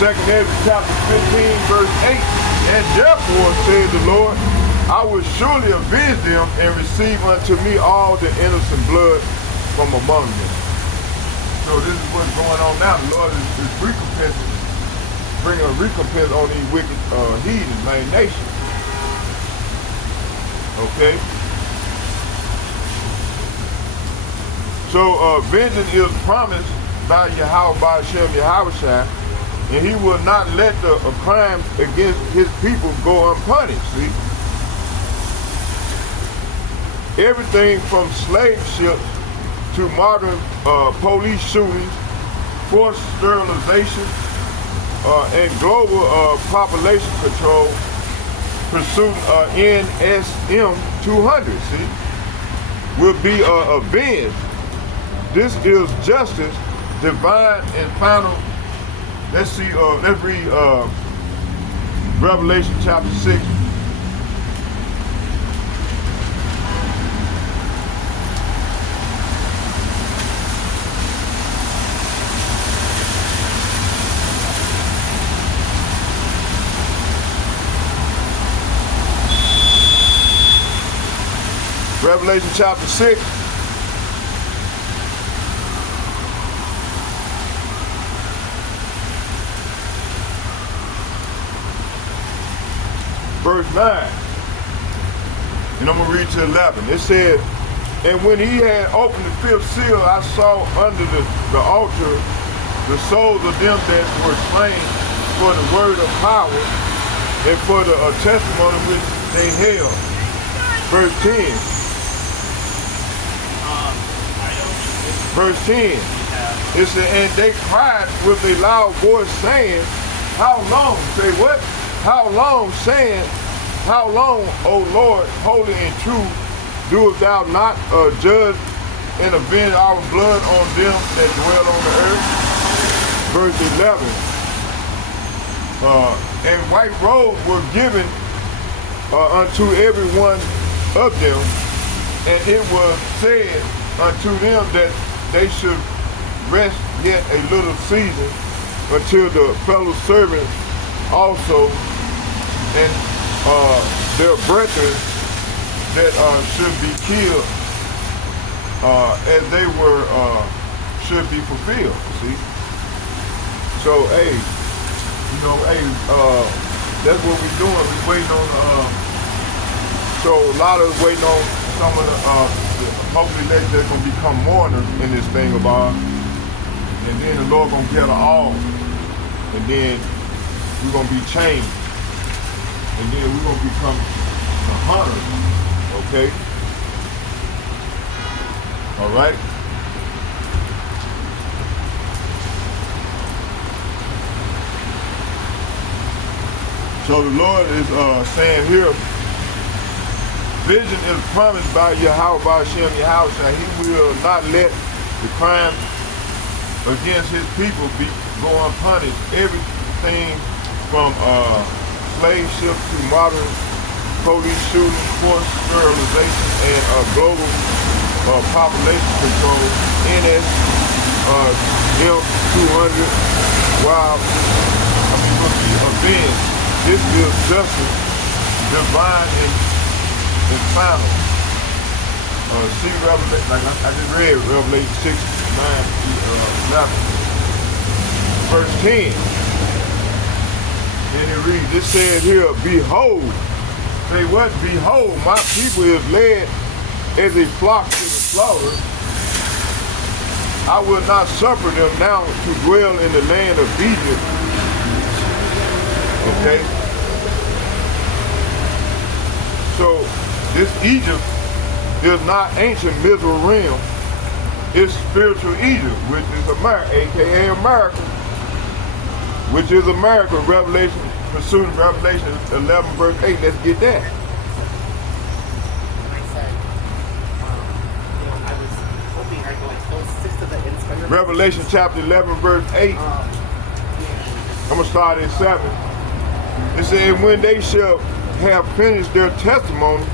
2nd Esdras chapter 15, verse 8. And therefore, said the Lord, I will surely avenge them and receive unto me all the innocent blood from among them. So this is what's going on now. The Lord is recompensing, bringing a recompense on these wicked heathens, man, nations. Okay? So vengeance is promised by Yahweh, by Hashem Yahushua, and he will not let the crimes against his people go unpunished, see? Everything from slave ships to modern police shootings, forced sterilization, and global population control, pursuing NSM 200, see, will be avenged. This is justice, divine and final. Let's see, let's read Revelation chapter 6. Revelation chapter 6. Verse 9, and I'm going to read to 11. It said, and when he had opened the fifth seal, I saw under the altar the souls of them that were slain for the word of power and for the testimony which they held. Verse 10. Verse 10. It said, and they cried with a loud voice, saying, how long? Say what? How long, saying, how long, O Lord, holy and true, doest thou not judge and avenge our blood on them that dwell on the earth? Verse 11. And white robes were given unto every one of them, and it was said unto them that they should rest yet a little season until the fellow servants also and their brethren that should be killed as they were should be fulfilled. See, so hey, you know, hey, that's what we're doing. We're waiting on. So a lot of us waiting on some of the. Hopefully, they're gonna become mourners in this thing of ours, and then the Lord gonna get all, and then we're gonna be changed. And then we're going to become the hunters, okay? All right? So the Lord is saying here, vision is promised by Yahweh, by Hashem Yahushua. He will not let the crime against his people go unpunished. Everything from slave ships to modern police shootings, forced sterilization, and global population control, NSM 200, while will be avenged. This is justice, divine and final. See Revelation, like I just read Revelation 6, 9, 11. Verse 10. And it reads, it says here, behold, say what? Behold, my people is led as a flock to the slaughter. I will not suffer them now to dwell in the land of Egypt. Okay? So, this Egypt is not ancient Mizraim. It's spiritual Egypt, which is America, aka America. Which is America, Revelation, pursuing Revelation 11, verse 8. Let's get that. Revelation chapter 11, verse 8. I'm going to start at 7. It said, when they shall have finished their testimony,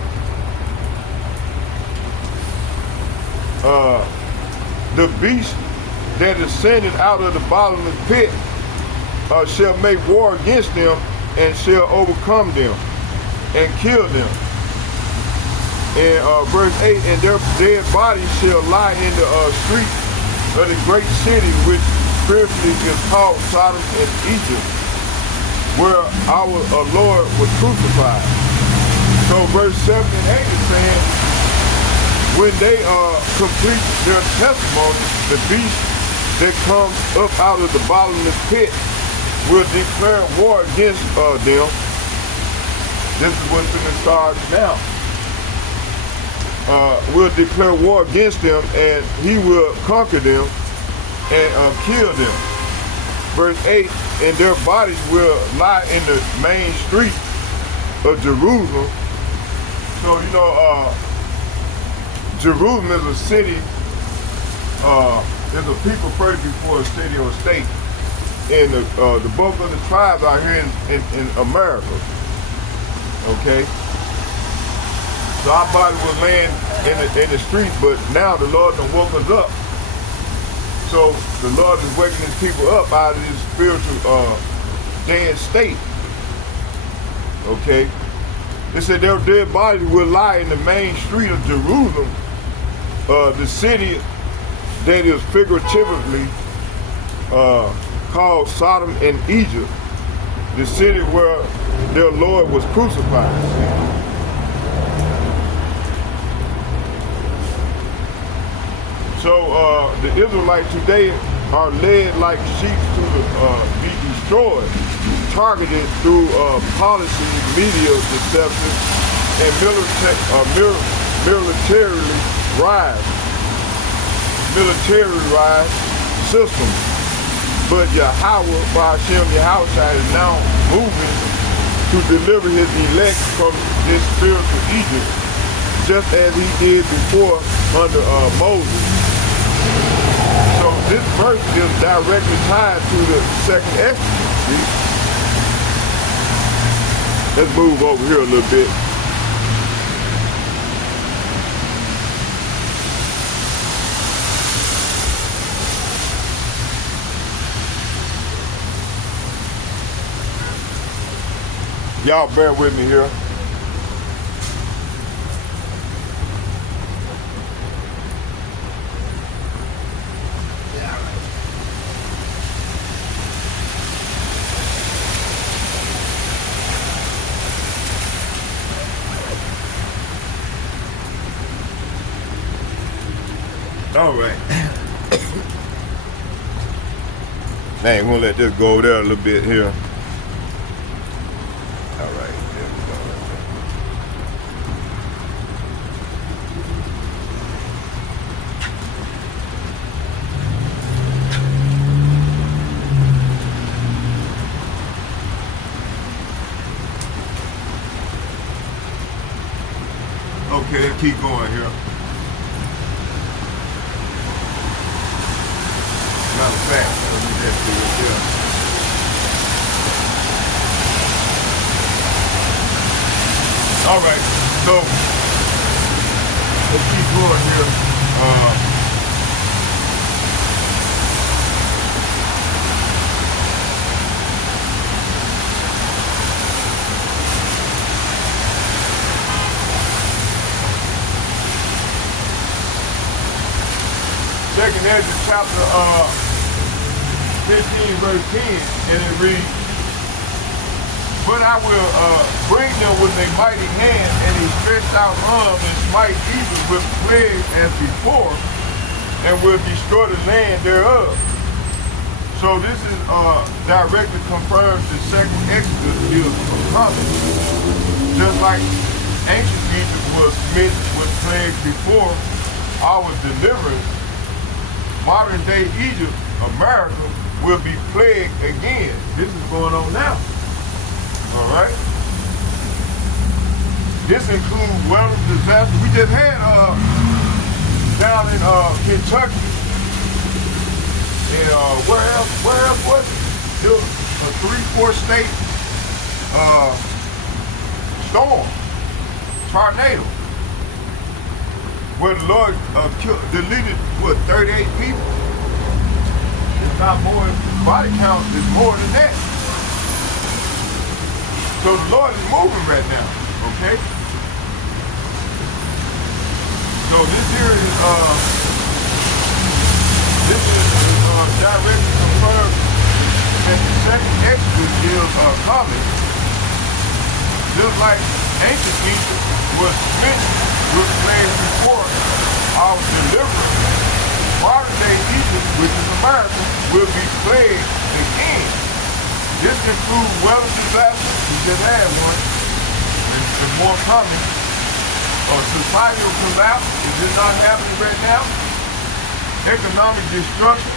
the beast that ascended out of the bottomless pit shall make war against them and shall overcome them and kill them. And verse 8, and their dead bodies shall lie in the streets of the great city, which spiritually is called Sodom and Egypt, where our Lord was crucified. So verse 7 and 8 is saying, when they complete their testimony, the beast that comes up out of the bottomless pit will declare war against them. This is what's in the stars now. Will declare war against them, and he will conquer them and kill them. Verse 8, and their bodies will lie in the main street of Jerusalem. So, you know, Jerusalem is a city, there's a people first before a city or a state. And the bulk of the tribes are here in America. Okay? So our body was laying in the street, but now the Lord done woke us up. So the Lord is waking his people up out of this spiritual dead state. Okay? They said their dead bodies will lie in the main street of Jerusalem, the city that is figuratively called Sodom and Egypt, the city where their Lord was crucified. So the Israelites today are led like sheep to be destroyed, targeted through policy, media deception, and militarized systems. But Yahweh, Ba'ashem Yahweh is now moving to deliver his elect from this spiritual Egypt, just as he did before under Moses. So this verse is directly tied to the second Exodus. Let's move over here a little bit. Y'all bear with me here. All right. Hey, we'll let this go there a little bit here. All right, there we go. Okay, let's keep going here. Matter of fact, let me just do it here. All right, so let's keep going here. Second Esdras chapter 15 verse 10, and it reads, but I will bring them with a mighty hand and a stretched out arm and smite Egypt with plagues as before, and will destroy the land thereof. So this is directly confirms the second Exodus is coming. Just like ancient Egypt was smitten with plagues before our deliverance, modern day Egypt, America, will be plagued again. This is going on now. All right. This includes weather disasters. We just had down in Kentucky, and where else was it? There was a 3-4 state storm, tornado, where the Lord deleted, 38 people? It's not more, body count is more than that. So the Lord is moving right now, okay? So this here is directly confirmed that the second Exodus is coming. Just like ancient Egypt was smitten with plagues before our deliverance, modern day Egypt, which is America, will be plagued again. This includes weather disasters, we just had one, and more coming. Societal collapse, is it not happening right now? Economic destruction,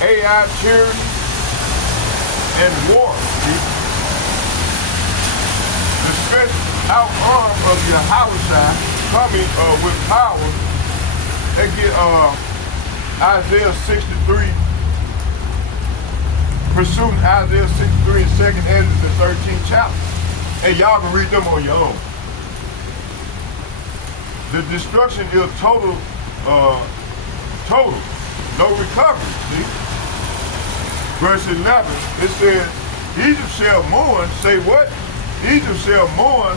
AI tyranny, and war. The stretched out arm of Yahweh coming with power. They get Isaiah 63, pursuing Isaiah 63 in 2nd Esdras, the 13th chapter. And y'all can read them on your own. The destruction is total, no recovery, see? Verse 11, it says, Egypt shall mourn, say what? Egypt shall mourn,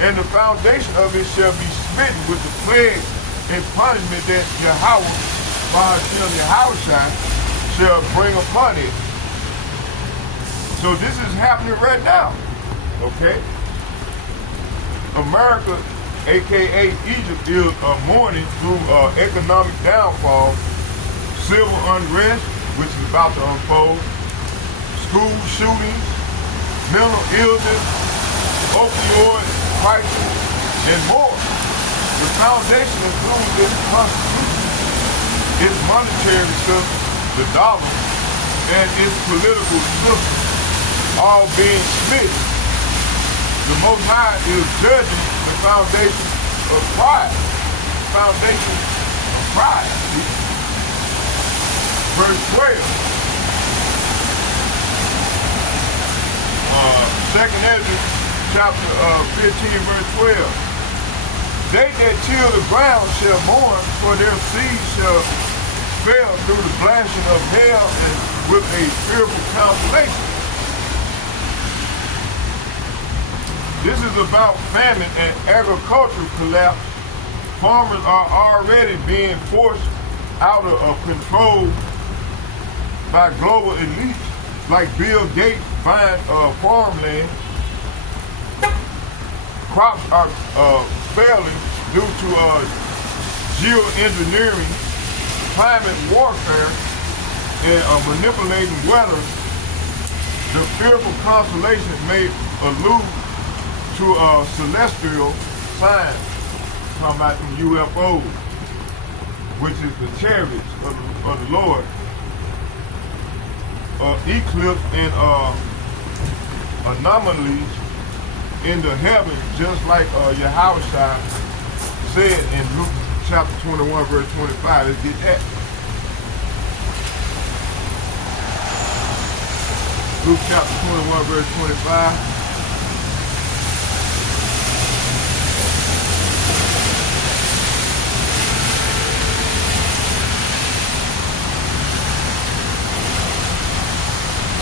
and the foundation of it shall be smitten with the plague and punishment that Yahweh, by Yahweh shall bring upon it. So this is happening right now, okay? America, aka Egypt, is mourning through economic downfall, civil unrest, which is about to unfold, school shootings, mental illness, opioid crisis, and more. The foundation includes its constitution, its monetary system, the dollar, and its political system, all being smitten. The Most High is judging the foundation of pride. Foundation of pride. Verse 12. 2nd Esdras chapter 15, verse 12. They that till the ground shall mourn, for their seed shall fail through the blasting of hell and with a fearful consolation. This is about famine and agricultural collapse. Farmers are already being forced out of control by global elites like Bill Gates buying farmland. Crops are failing due to geoengineering, climate warfare, and manipulating weather. The fearful constellation may allude to celestial signs, talking about the UFOs, which is the chariots of the Lord, eclipse and anomalies in the heavens, just like Yahweh said in Luke chapter 21, verse 25. Let's get that. Luke chapter 21, verse 25.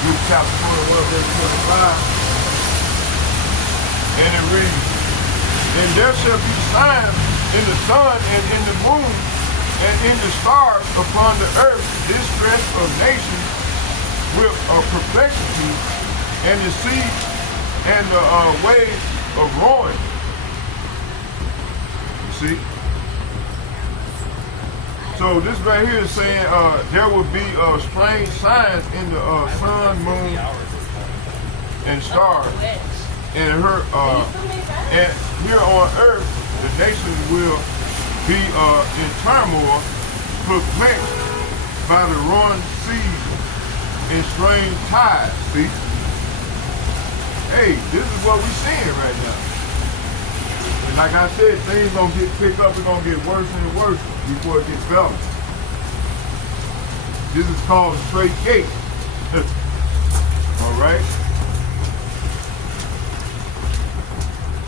Luke chapter 21, verse 25. And it reads, and there shall be signs in the sun and in the moon and in the stars upon the earth, distress of nations with perplexity, and the sea and the waves of ruin. You see? So this right here is saying there will be strange signs in the sun, moon, and stars. And and here on earth, the nations will be in turmoil, perplexed by the ruined seas and strange tides. See? Hey, this is what we're seeing right now. And like I said, things gonna get picked up, it's gonna get worse and worse before it gets better. This is called the straight gate. All right.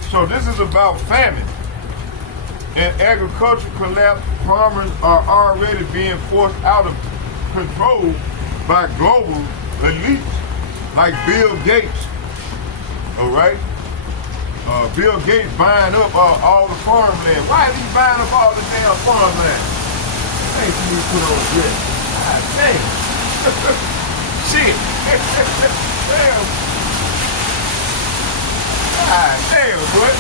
So this is about famine and agriculture collapse. Farmers are already being forced out of control by global elites like Bill Gates. All right. Bill Gates buying up all the farmland. Why is he buying up all the damn farmland? Ain't you need to put on a dress. God damn. Shit. Damn. God damn, boy.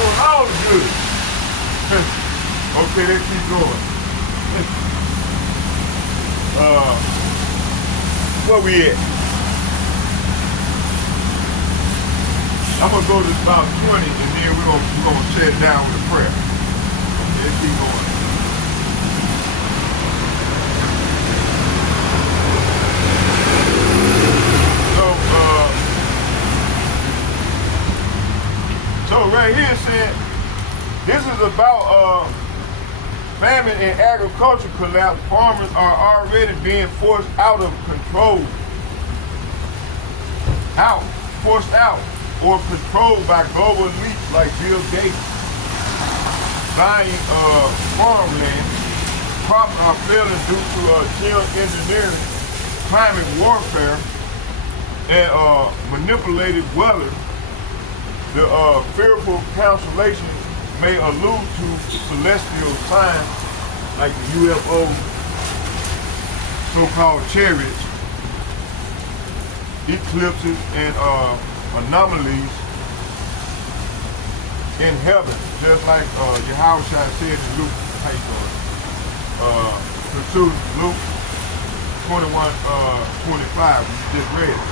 Doing all the good. Okay, let's keep going. Where we at? I'm gonna go to about 20 and then we're gonna shut it down with a prayer. Okay, let's keep going. So right here it said, this is about famine and agriculture collapse. Farmers are already being forced out of control. Forced out or controlled by global elites like Bill Gates. Buying farmland. Crops are failing due to geoengineering, climate warfare, and manipulated weather. The fearful cancellations may allude to celestial signs like the UFO, so-called chariots, eclipses, and anomalies in heaven, just like Yahweh said in Luke, how you doing? Pursue Luke 21, 25, we just read it.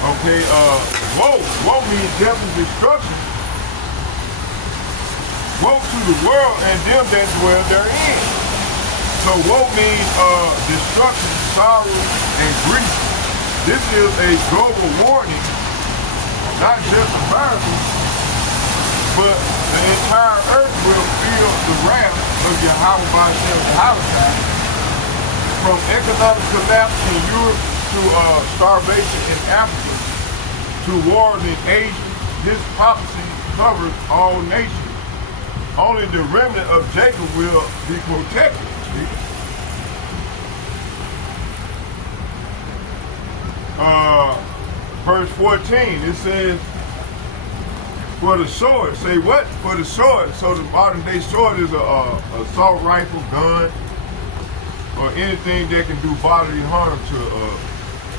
Okay, woe means death and destruction. Woe to the world and them that dwell therein. So woe means destruction, sorrow, and grief. This is a global warning, not just America, but the entire earth will feel the wrath of Yahweh from economic collapse in Europe to starvation in Africa, to wars in Asia. This prophecy covers all nations. Only the remnant of Jacob will be protected. Verse 14, it says, for the sword. Say what? For the sword. So the modern day sword is a assault rifle, gun, or anything that can do bodily harm to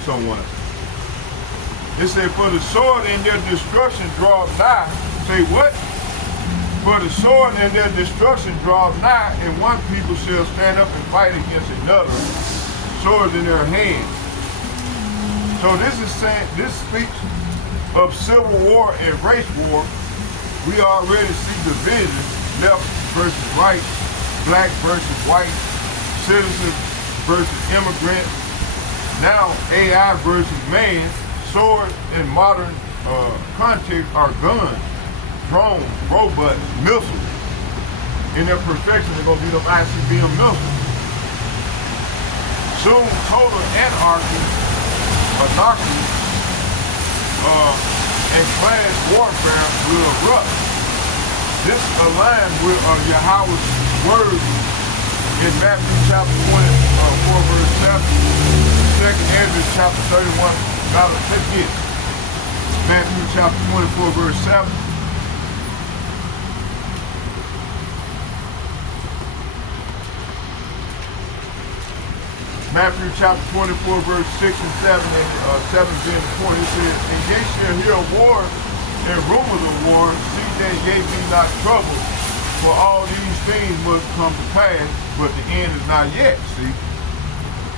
someone. It said, for the sword and their destruction draws nigh. Say what? For the sword and their destruction draws nigh, and one people shall stand up and fight against another, swords in their hands. So this is saying, this speaks of civil war and race war. We already see division, left versus right, black versus white, citizen versus immigrant. Now AI versus man. Swords in modern context are guns, drones, robots, missiles. In their perfection, they're going to be them ICBM missiles. Soon, total anarchy, and class warfare will erupt. This aligns with Yahweh's words in Matthew chapter 24, verse 7, 2nd Esdras chapter 31. Take it. Matthew chapter 24, verse 7. Matthew chapter 24, verse 6 and 7, and 7 and 20, it says, and ye shall hear of war and rumors of war, see that ye be not troubled, for all these things must come to pass, but the end is not yet. See?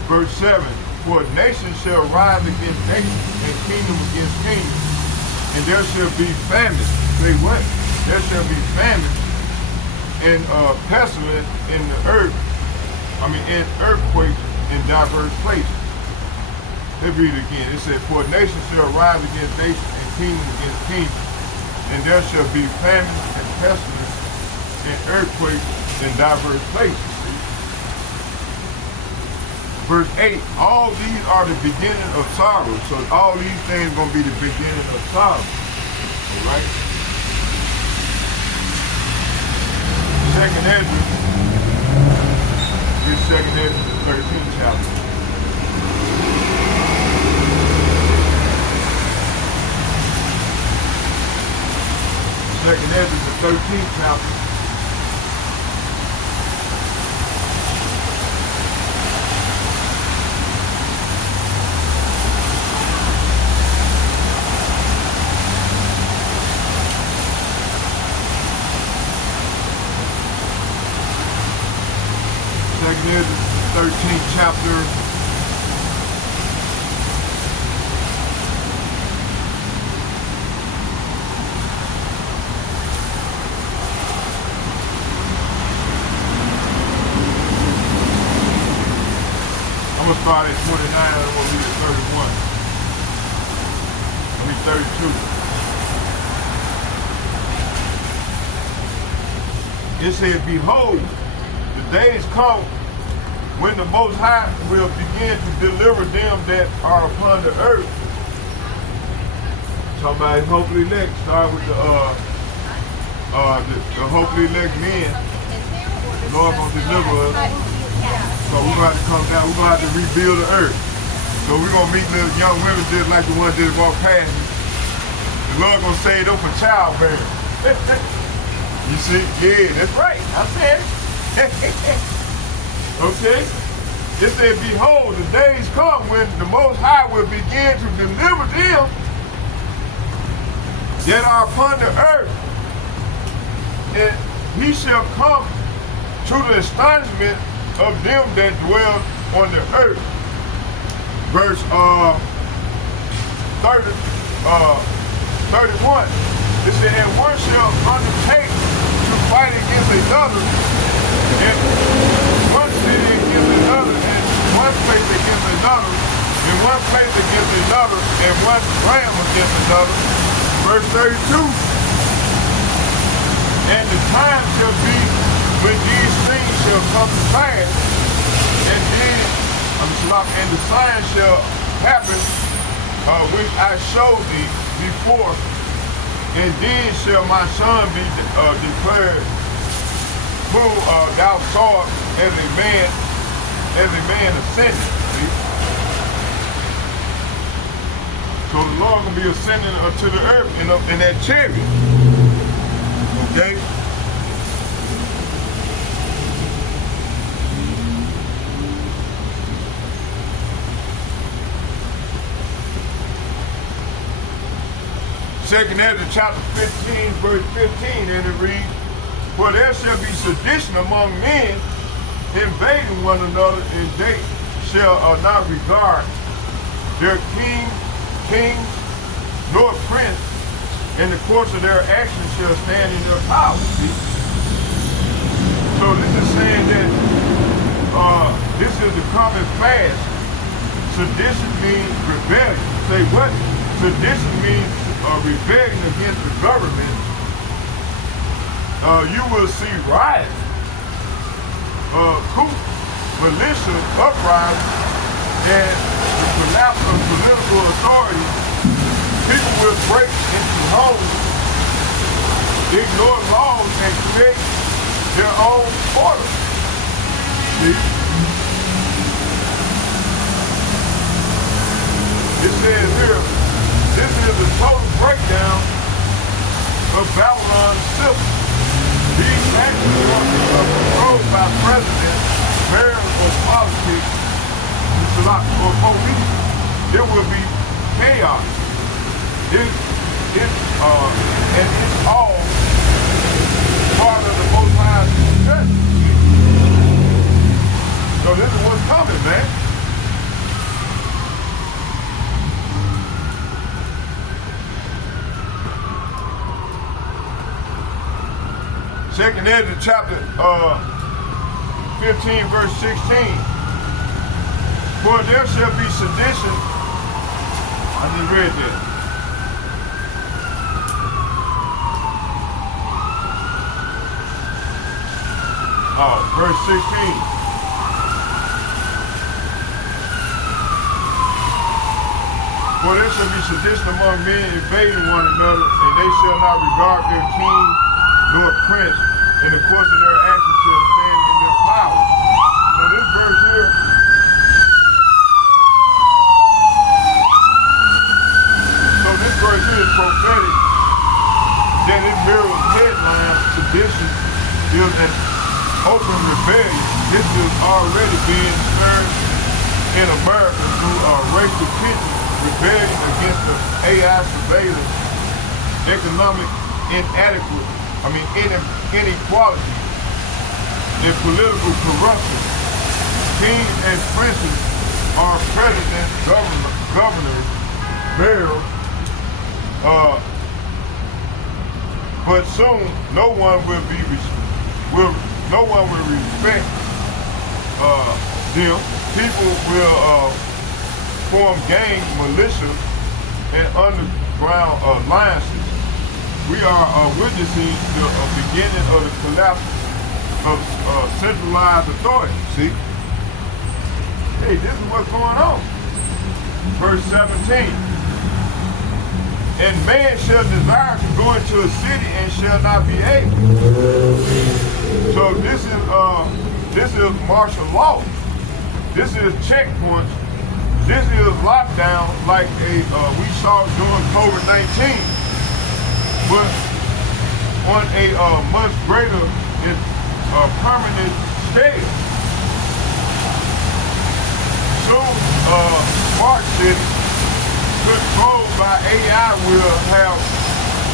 Verse 7. For nation shall rise against nation, and kingdom against kingdom, and there shall be famine. Say what? There shall be famine and pestilence in the earth. In earthquakes in diverse places. Let's read it again. It said, for nation shall rise against nation, and kingdom against kingdom, and there shall be famine and pestilence and earthquakes in diverse places. Verse 8, all these are the beginning of sorrow. So all these things are going to be the beginning of sorrow. All right? Second Esdras. This second Esdras, the 13th chapter. Second Esdras, the 13th chapter. Second Esdras, 13th chapter. I'm gonna start at 29 and I'm gonna read at 31. I mean 32. It says, behold, the days come when the Most High will begin to deliver them that are upon the earth. Somebody hopefully elect, start with the hopefully elect men. The Lord gonna deliver us. So we're gonna have to come down, we're gonna have to rebuild the earth. So we're gonna meet little young women just like the ones that walk past me. The Lord gonna save them for childbearing. You see? Yeah, that's right. I said it. Okay? It said, behold, the days come when the Most High will begin to deliver them that are upon the earth. And he shall come to the astonishment of them that dwell on the earth. Verse 31. It said, and one shall undertake to fight against another, and one city against another, and one place against another, and one place against another, and one ram against another. Verse 32. And the time shall be when these things shall come to pass, and the sign shall happen, which I showed thee before, and then shall my son be declared, who thou sawest as a man ascending. See? So the Lord gonna be ascending to the earth in that chariot. Okay? Second Esdras chapter 15, verse 15, and it reads, for there shall be sedition among men, invading one another, and they shall not regard their king, nor prince, and the course of their actions shall stand in their power. See? So this is saying that this is the coming fast. Sedition means rebellion. Say what? Sedition means rebellion against the government. You will see riots, coup, militia, uprising, and the collapse of political authority. People will break into homes, ignore laws, and create their own order. See? It says here, this is the total breakdown of Babylon's system. These actions are controlled by presidents, mayors, or politics, or police. There will be chaos. And it's all part of the Most High's judgment. So this is what's coming, man. Second Esdras chapter 15, verse 16. For there shall be sedition. I just read that. Verse 16. For there shall be sedition among men invading one another, and they shall not regard their king nor prince, in the course of their actions shall stand in their power. So this verse here, is prophetic, that it mirrors headlines. Sedition is an open rebellion. This is already being stirred in America through racial tension, rebellion against the AI surveillance, economic inequality, and political corruption. Kings and princes are presidents, governors, mayors, but soon no one will respect them. People will form gang militias and underground alliances. We are witnessing the beginning of the collapse of centralized authority. See? Hey, this is what's going on. Verse 17. And man shall desire to go into a city and shall not be able. So this is martial law. This is checkpoints. This is lockdown like we saw during COVID-19, but on a much greater and permanent scale. Soon, smart cities controlled by AI will have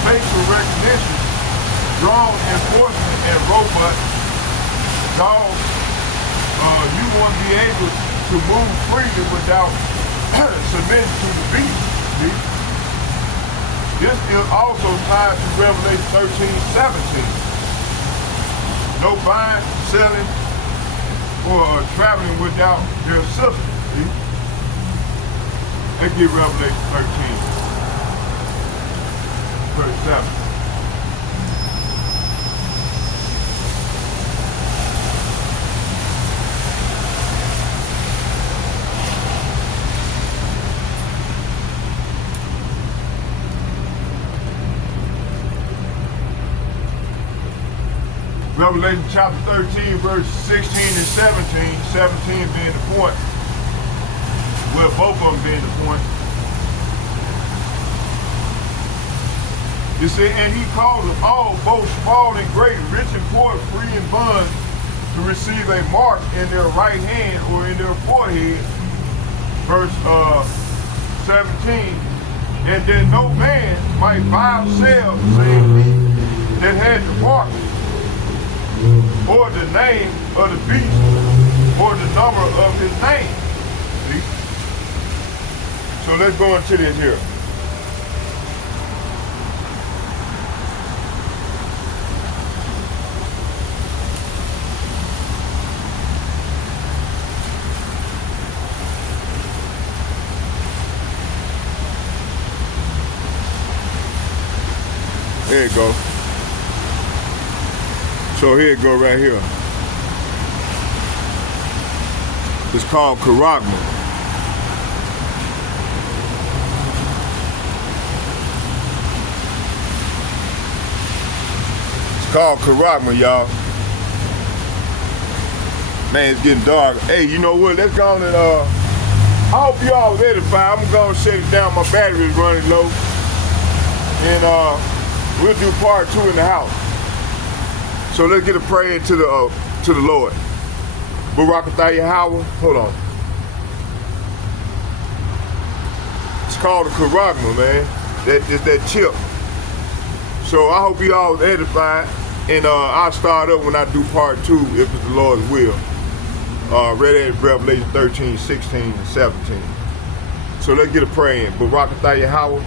facial recognition, drone enforcement, and robot dogs. You won't be able to move freely without submitting to the beast. See? This is also tied to Revelation 13:17. No buying, selling, or traveling without their sister. See? Let's get Revelation 13:37. Revelation chapter 13, verse 16 and 17, 17 being the point. Well, both of them being the point. You see, and he called them all, both small and great, rich and poor, free and bond, to receive a mark in their right hand or in their forehead. Verse 17. And then no man might buy or sell, save he that had the mark, or the name of the beast, or the number of his name. See? So let's go into this here. There you go. So here it go right here. It's called charagma. It's called charagma, y'all. Man, it's getting dark. Hey, you know what? Let's go on and I hope y'all was edified. I'm gonna shut it down. My battery is running low. And we'll do part 2 in the house. So let's get a prayer to the Lord. Barakatah Yahweh. Hold on. It's called a charagma, man. That is that chip. So I hope you all was edified. And I'll start up when I do part 2, if it's the Lord's will. Read at Revelation 13, 16, and 17. So let's get a prayer in. Barakatah Yahweh.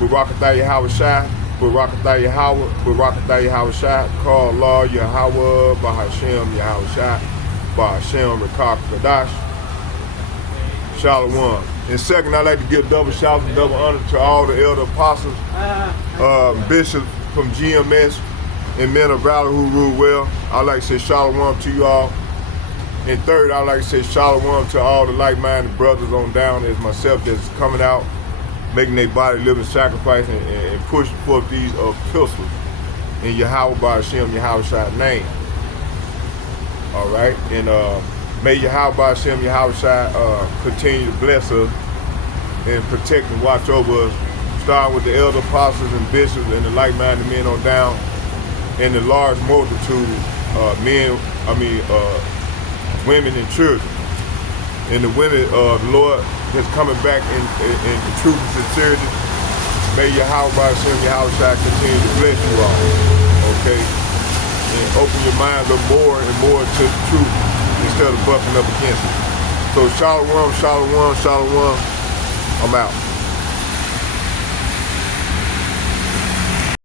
Barakatah Yahweh Shai. Barakatah Yahweh, Barakatah Yahweh Shai, call Allah Yahweh, Bahashem Yahweh Shai, Bahashem Rekah Kadash, Shalom. And second, I'd like to give double shout and double honor to all the elder apostles, bishops from GMS, and men of valor who rule well. I'd like to say Shalom to you all. And third, I'd like to say Shalom to all the like-minded brothers on down as myself that's coming out making their body living sacrifice and pushing forth these epistles in Yahweh by Hashem, Yahweh name. All right, and may Yahweh by Hashem, Yahweh continue to bless us and protect and watch over us, starting with the elder apostles and bishops and the like-minded men on down, and the large multitude, women and children. And the women, the Lord is coming back in the truth and sincerity. May Yahweh by Hashem, Yahweh continue to bless you all, okay? And open your mind a little more and more to the truth instead of bucking up against it. So shalom, shalom, shalom. I'm out.